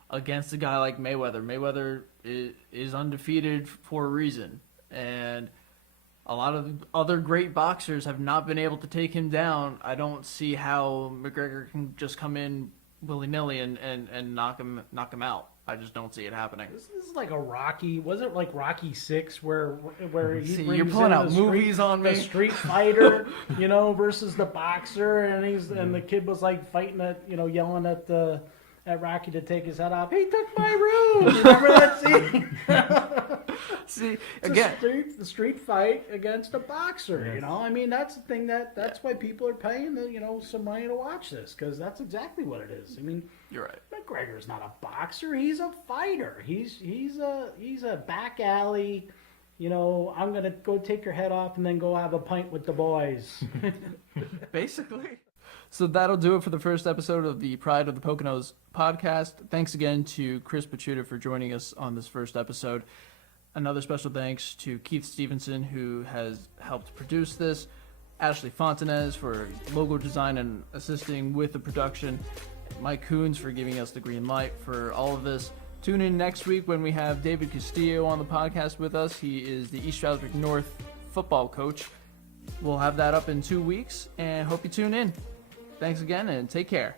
against a guy like Mayweather. Mayweather is undefeated for a reason, and a lot of other great boxers have not been able to take him down. I don't see how McGregor can just come in willy-nilly and knock him out. I just don't see it happening. This is like a Rocky. Was it like Rocky 6 where he See, brings you're pulling in out movies on me. the street fighter, versus the boxer, and the kid was like fighting at yelling at Rocky to take his head off. He took my room. You remember that scene? See, It's again, the street fight against a boxer. Yes. I mean, that's the thing that's why people are paying some money to watch this, because that's exactly what it is. I mean, you're right. McGregor's not a boxer. He's a fighter. He's a back alley. I'm gonna go take your head off and then go have a pint with the boys. Basically. So that'll do it for the first episode of the Pride of the Poconos podcast. Thanks again to Chris Pachuta for joining us on this first episode. Another special thanks to Keith Stevenson, who has helped produce this, Ashley Fontanez for logo design and assisting with the production, Mike Kuhns for giving us the green light for all of this. Tune in next week when we have David Castillo on the podcast with us. He is the East Stroudsburg North football coach. We'll have that up in 2 weeks, and hope you tune in. Thanks again, and take care.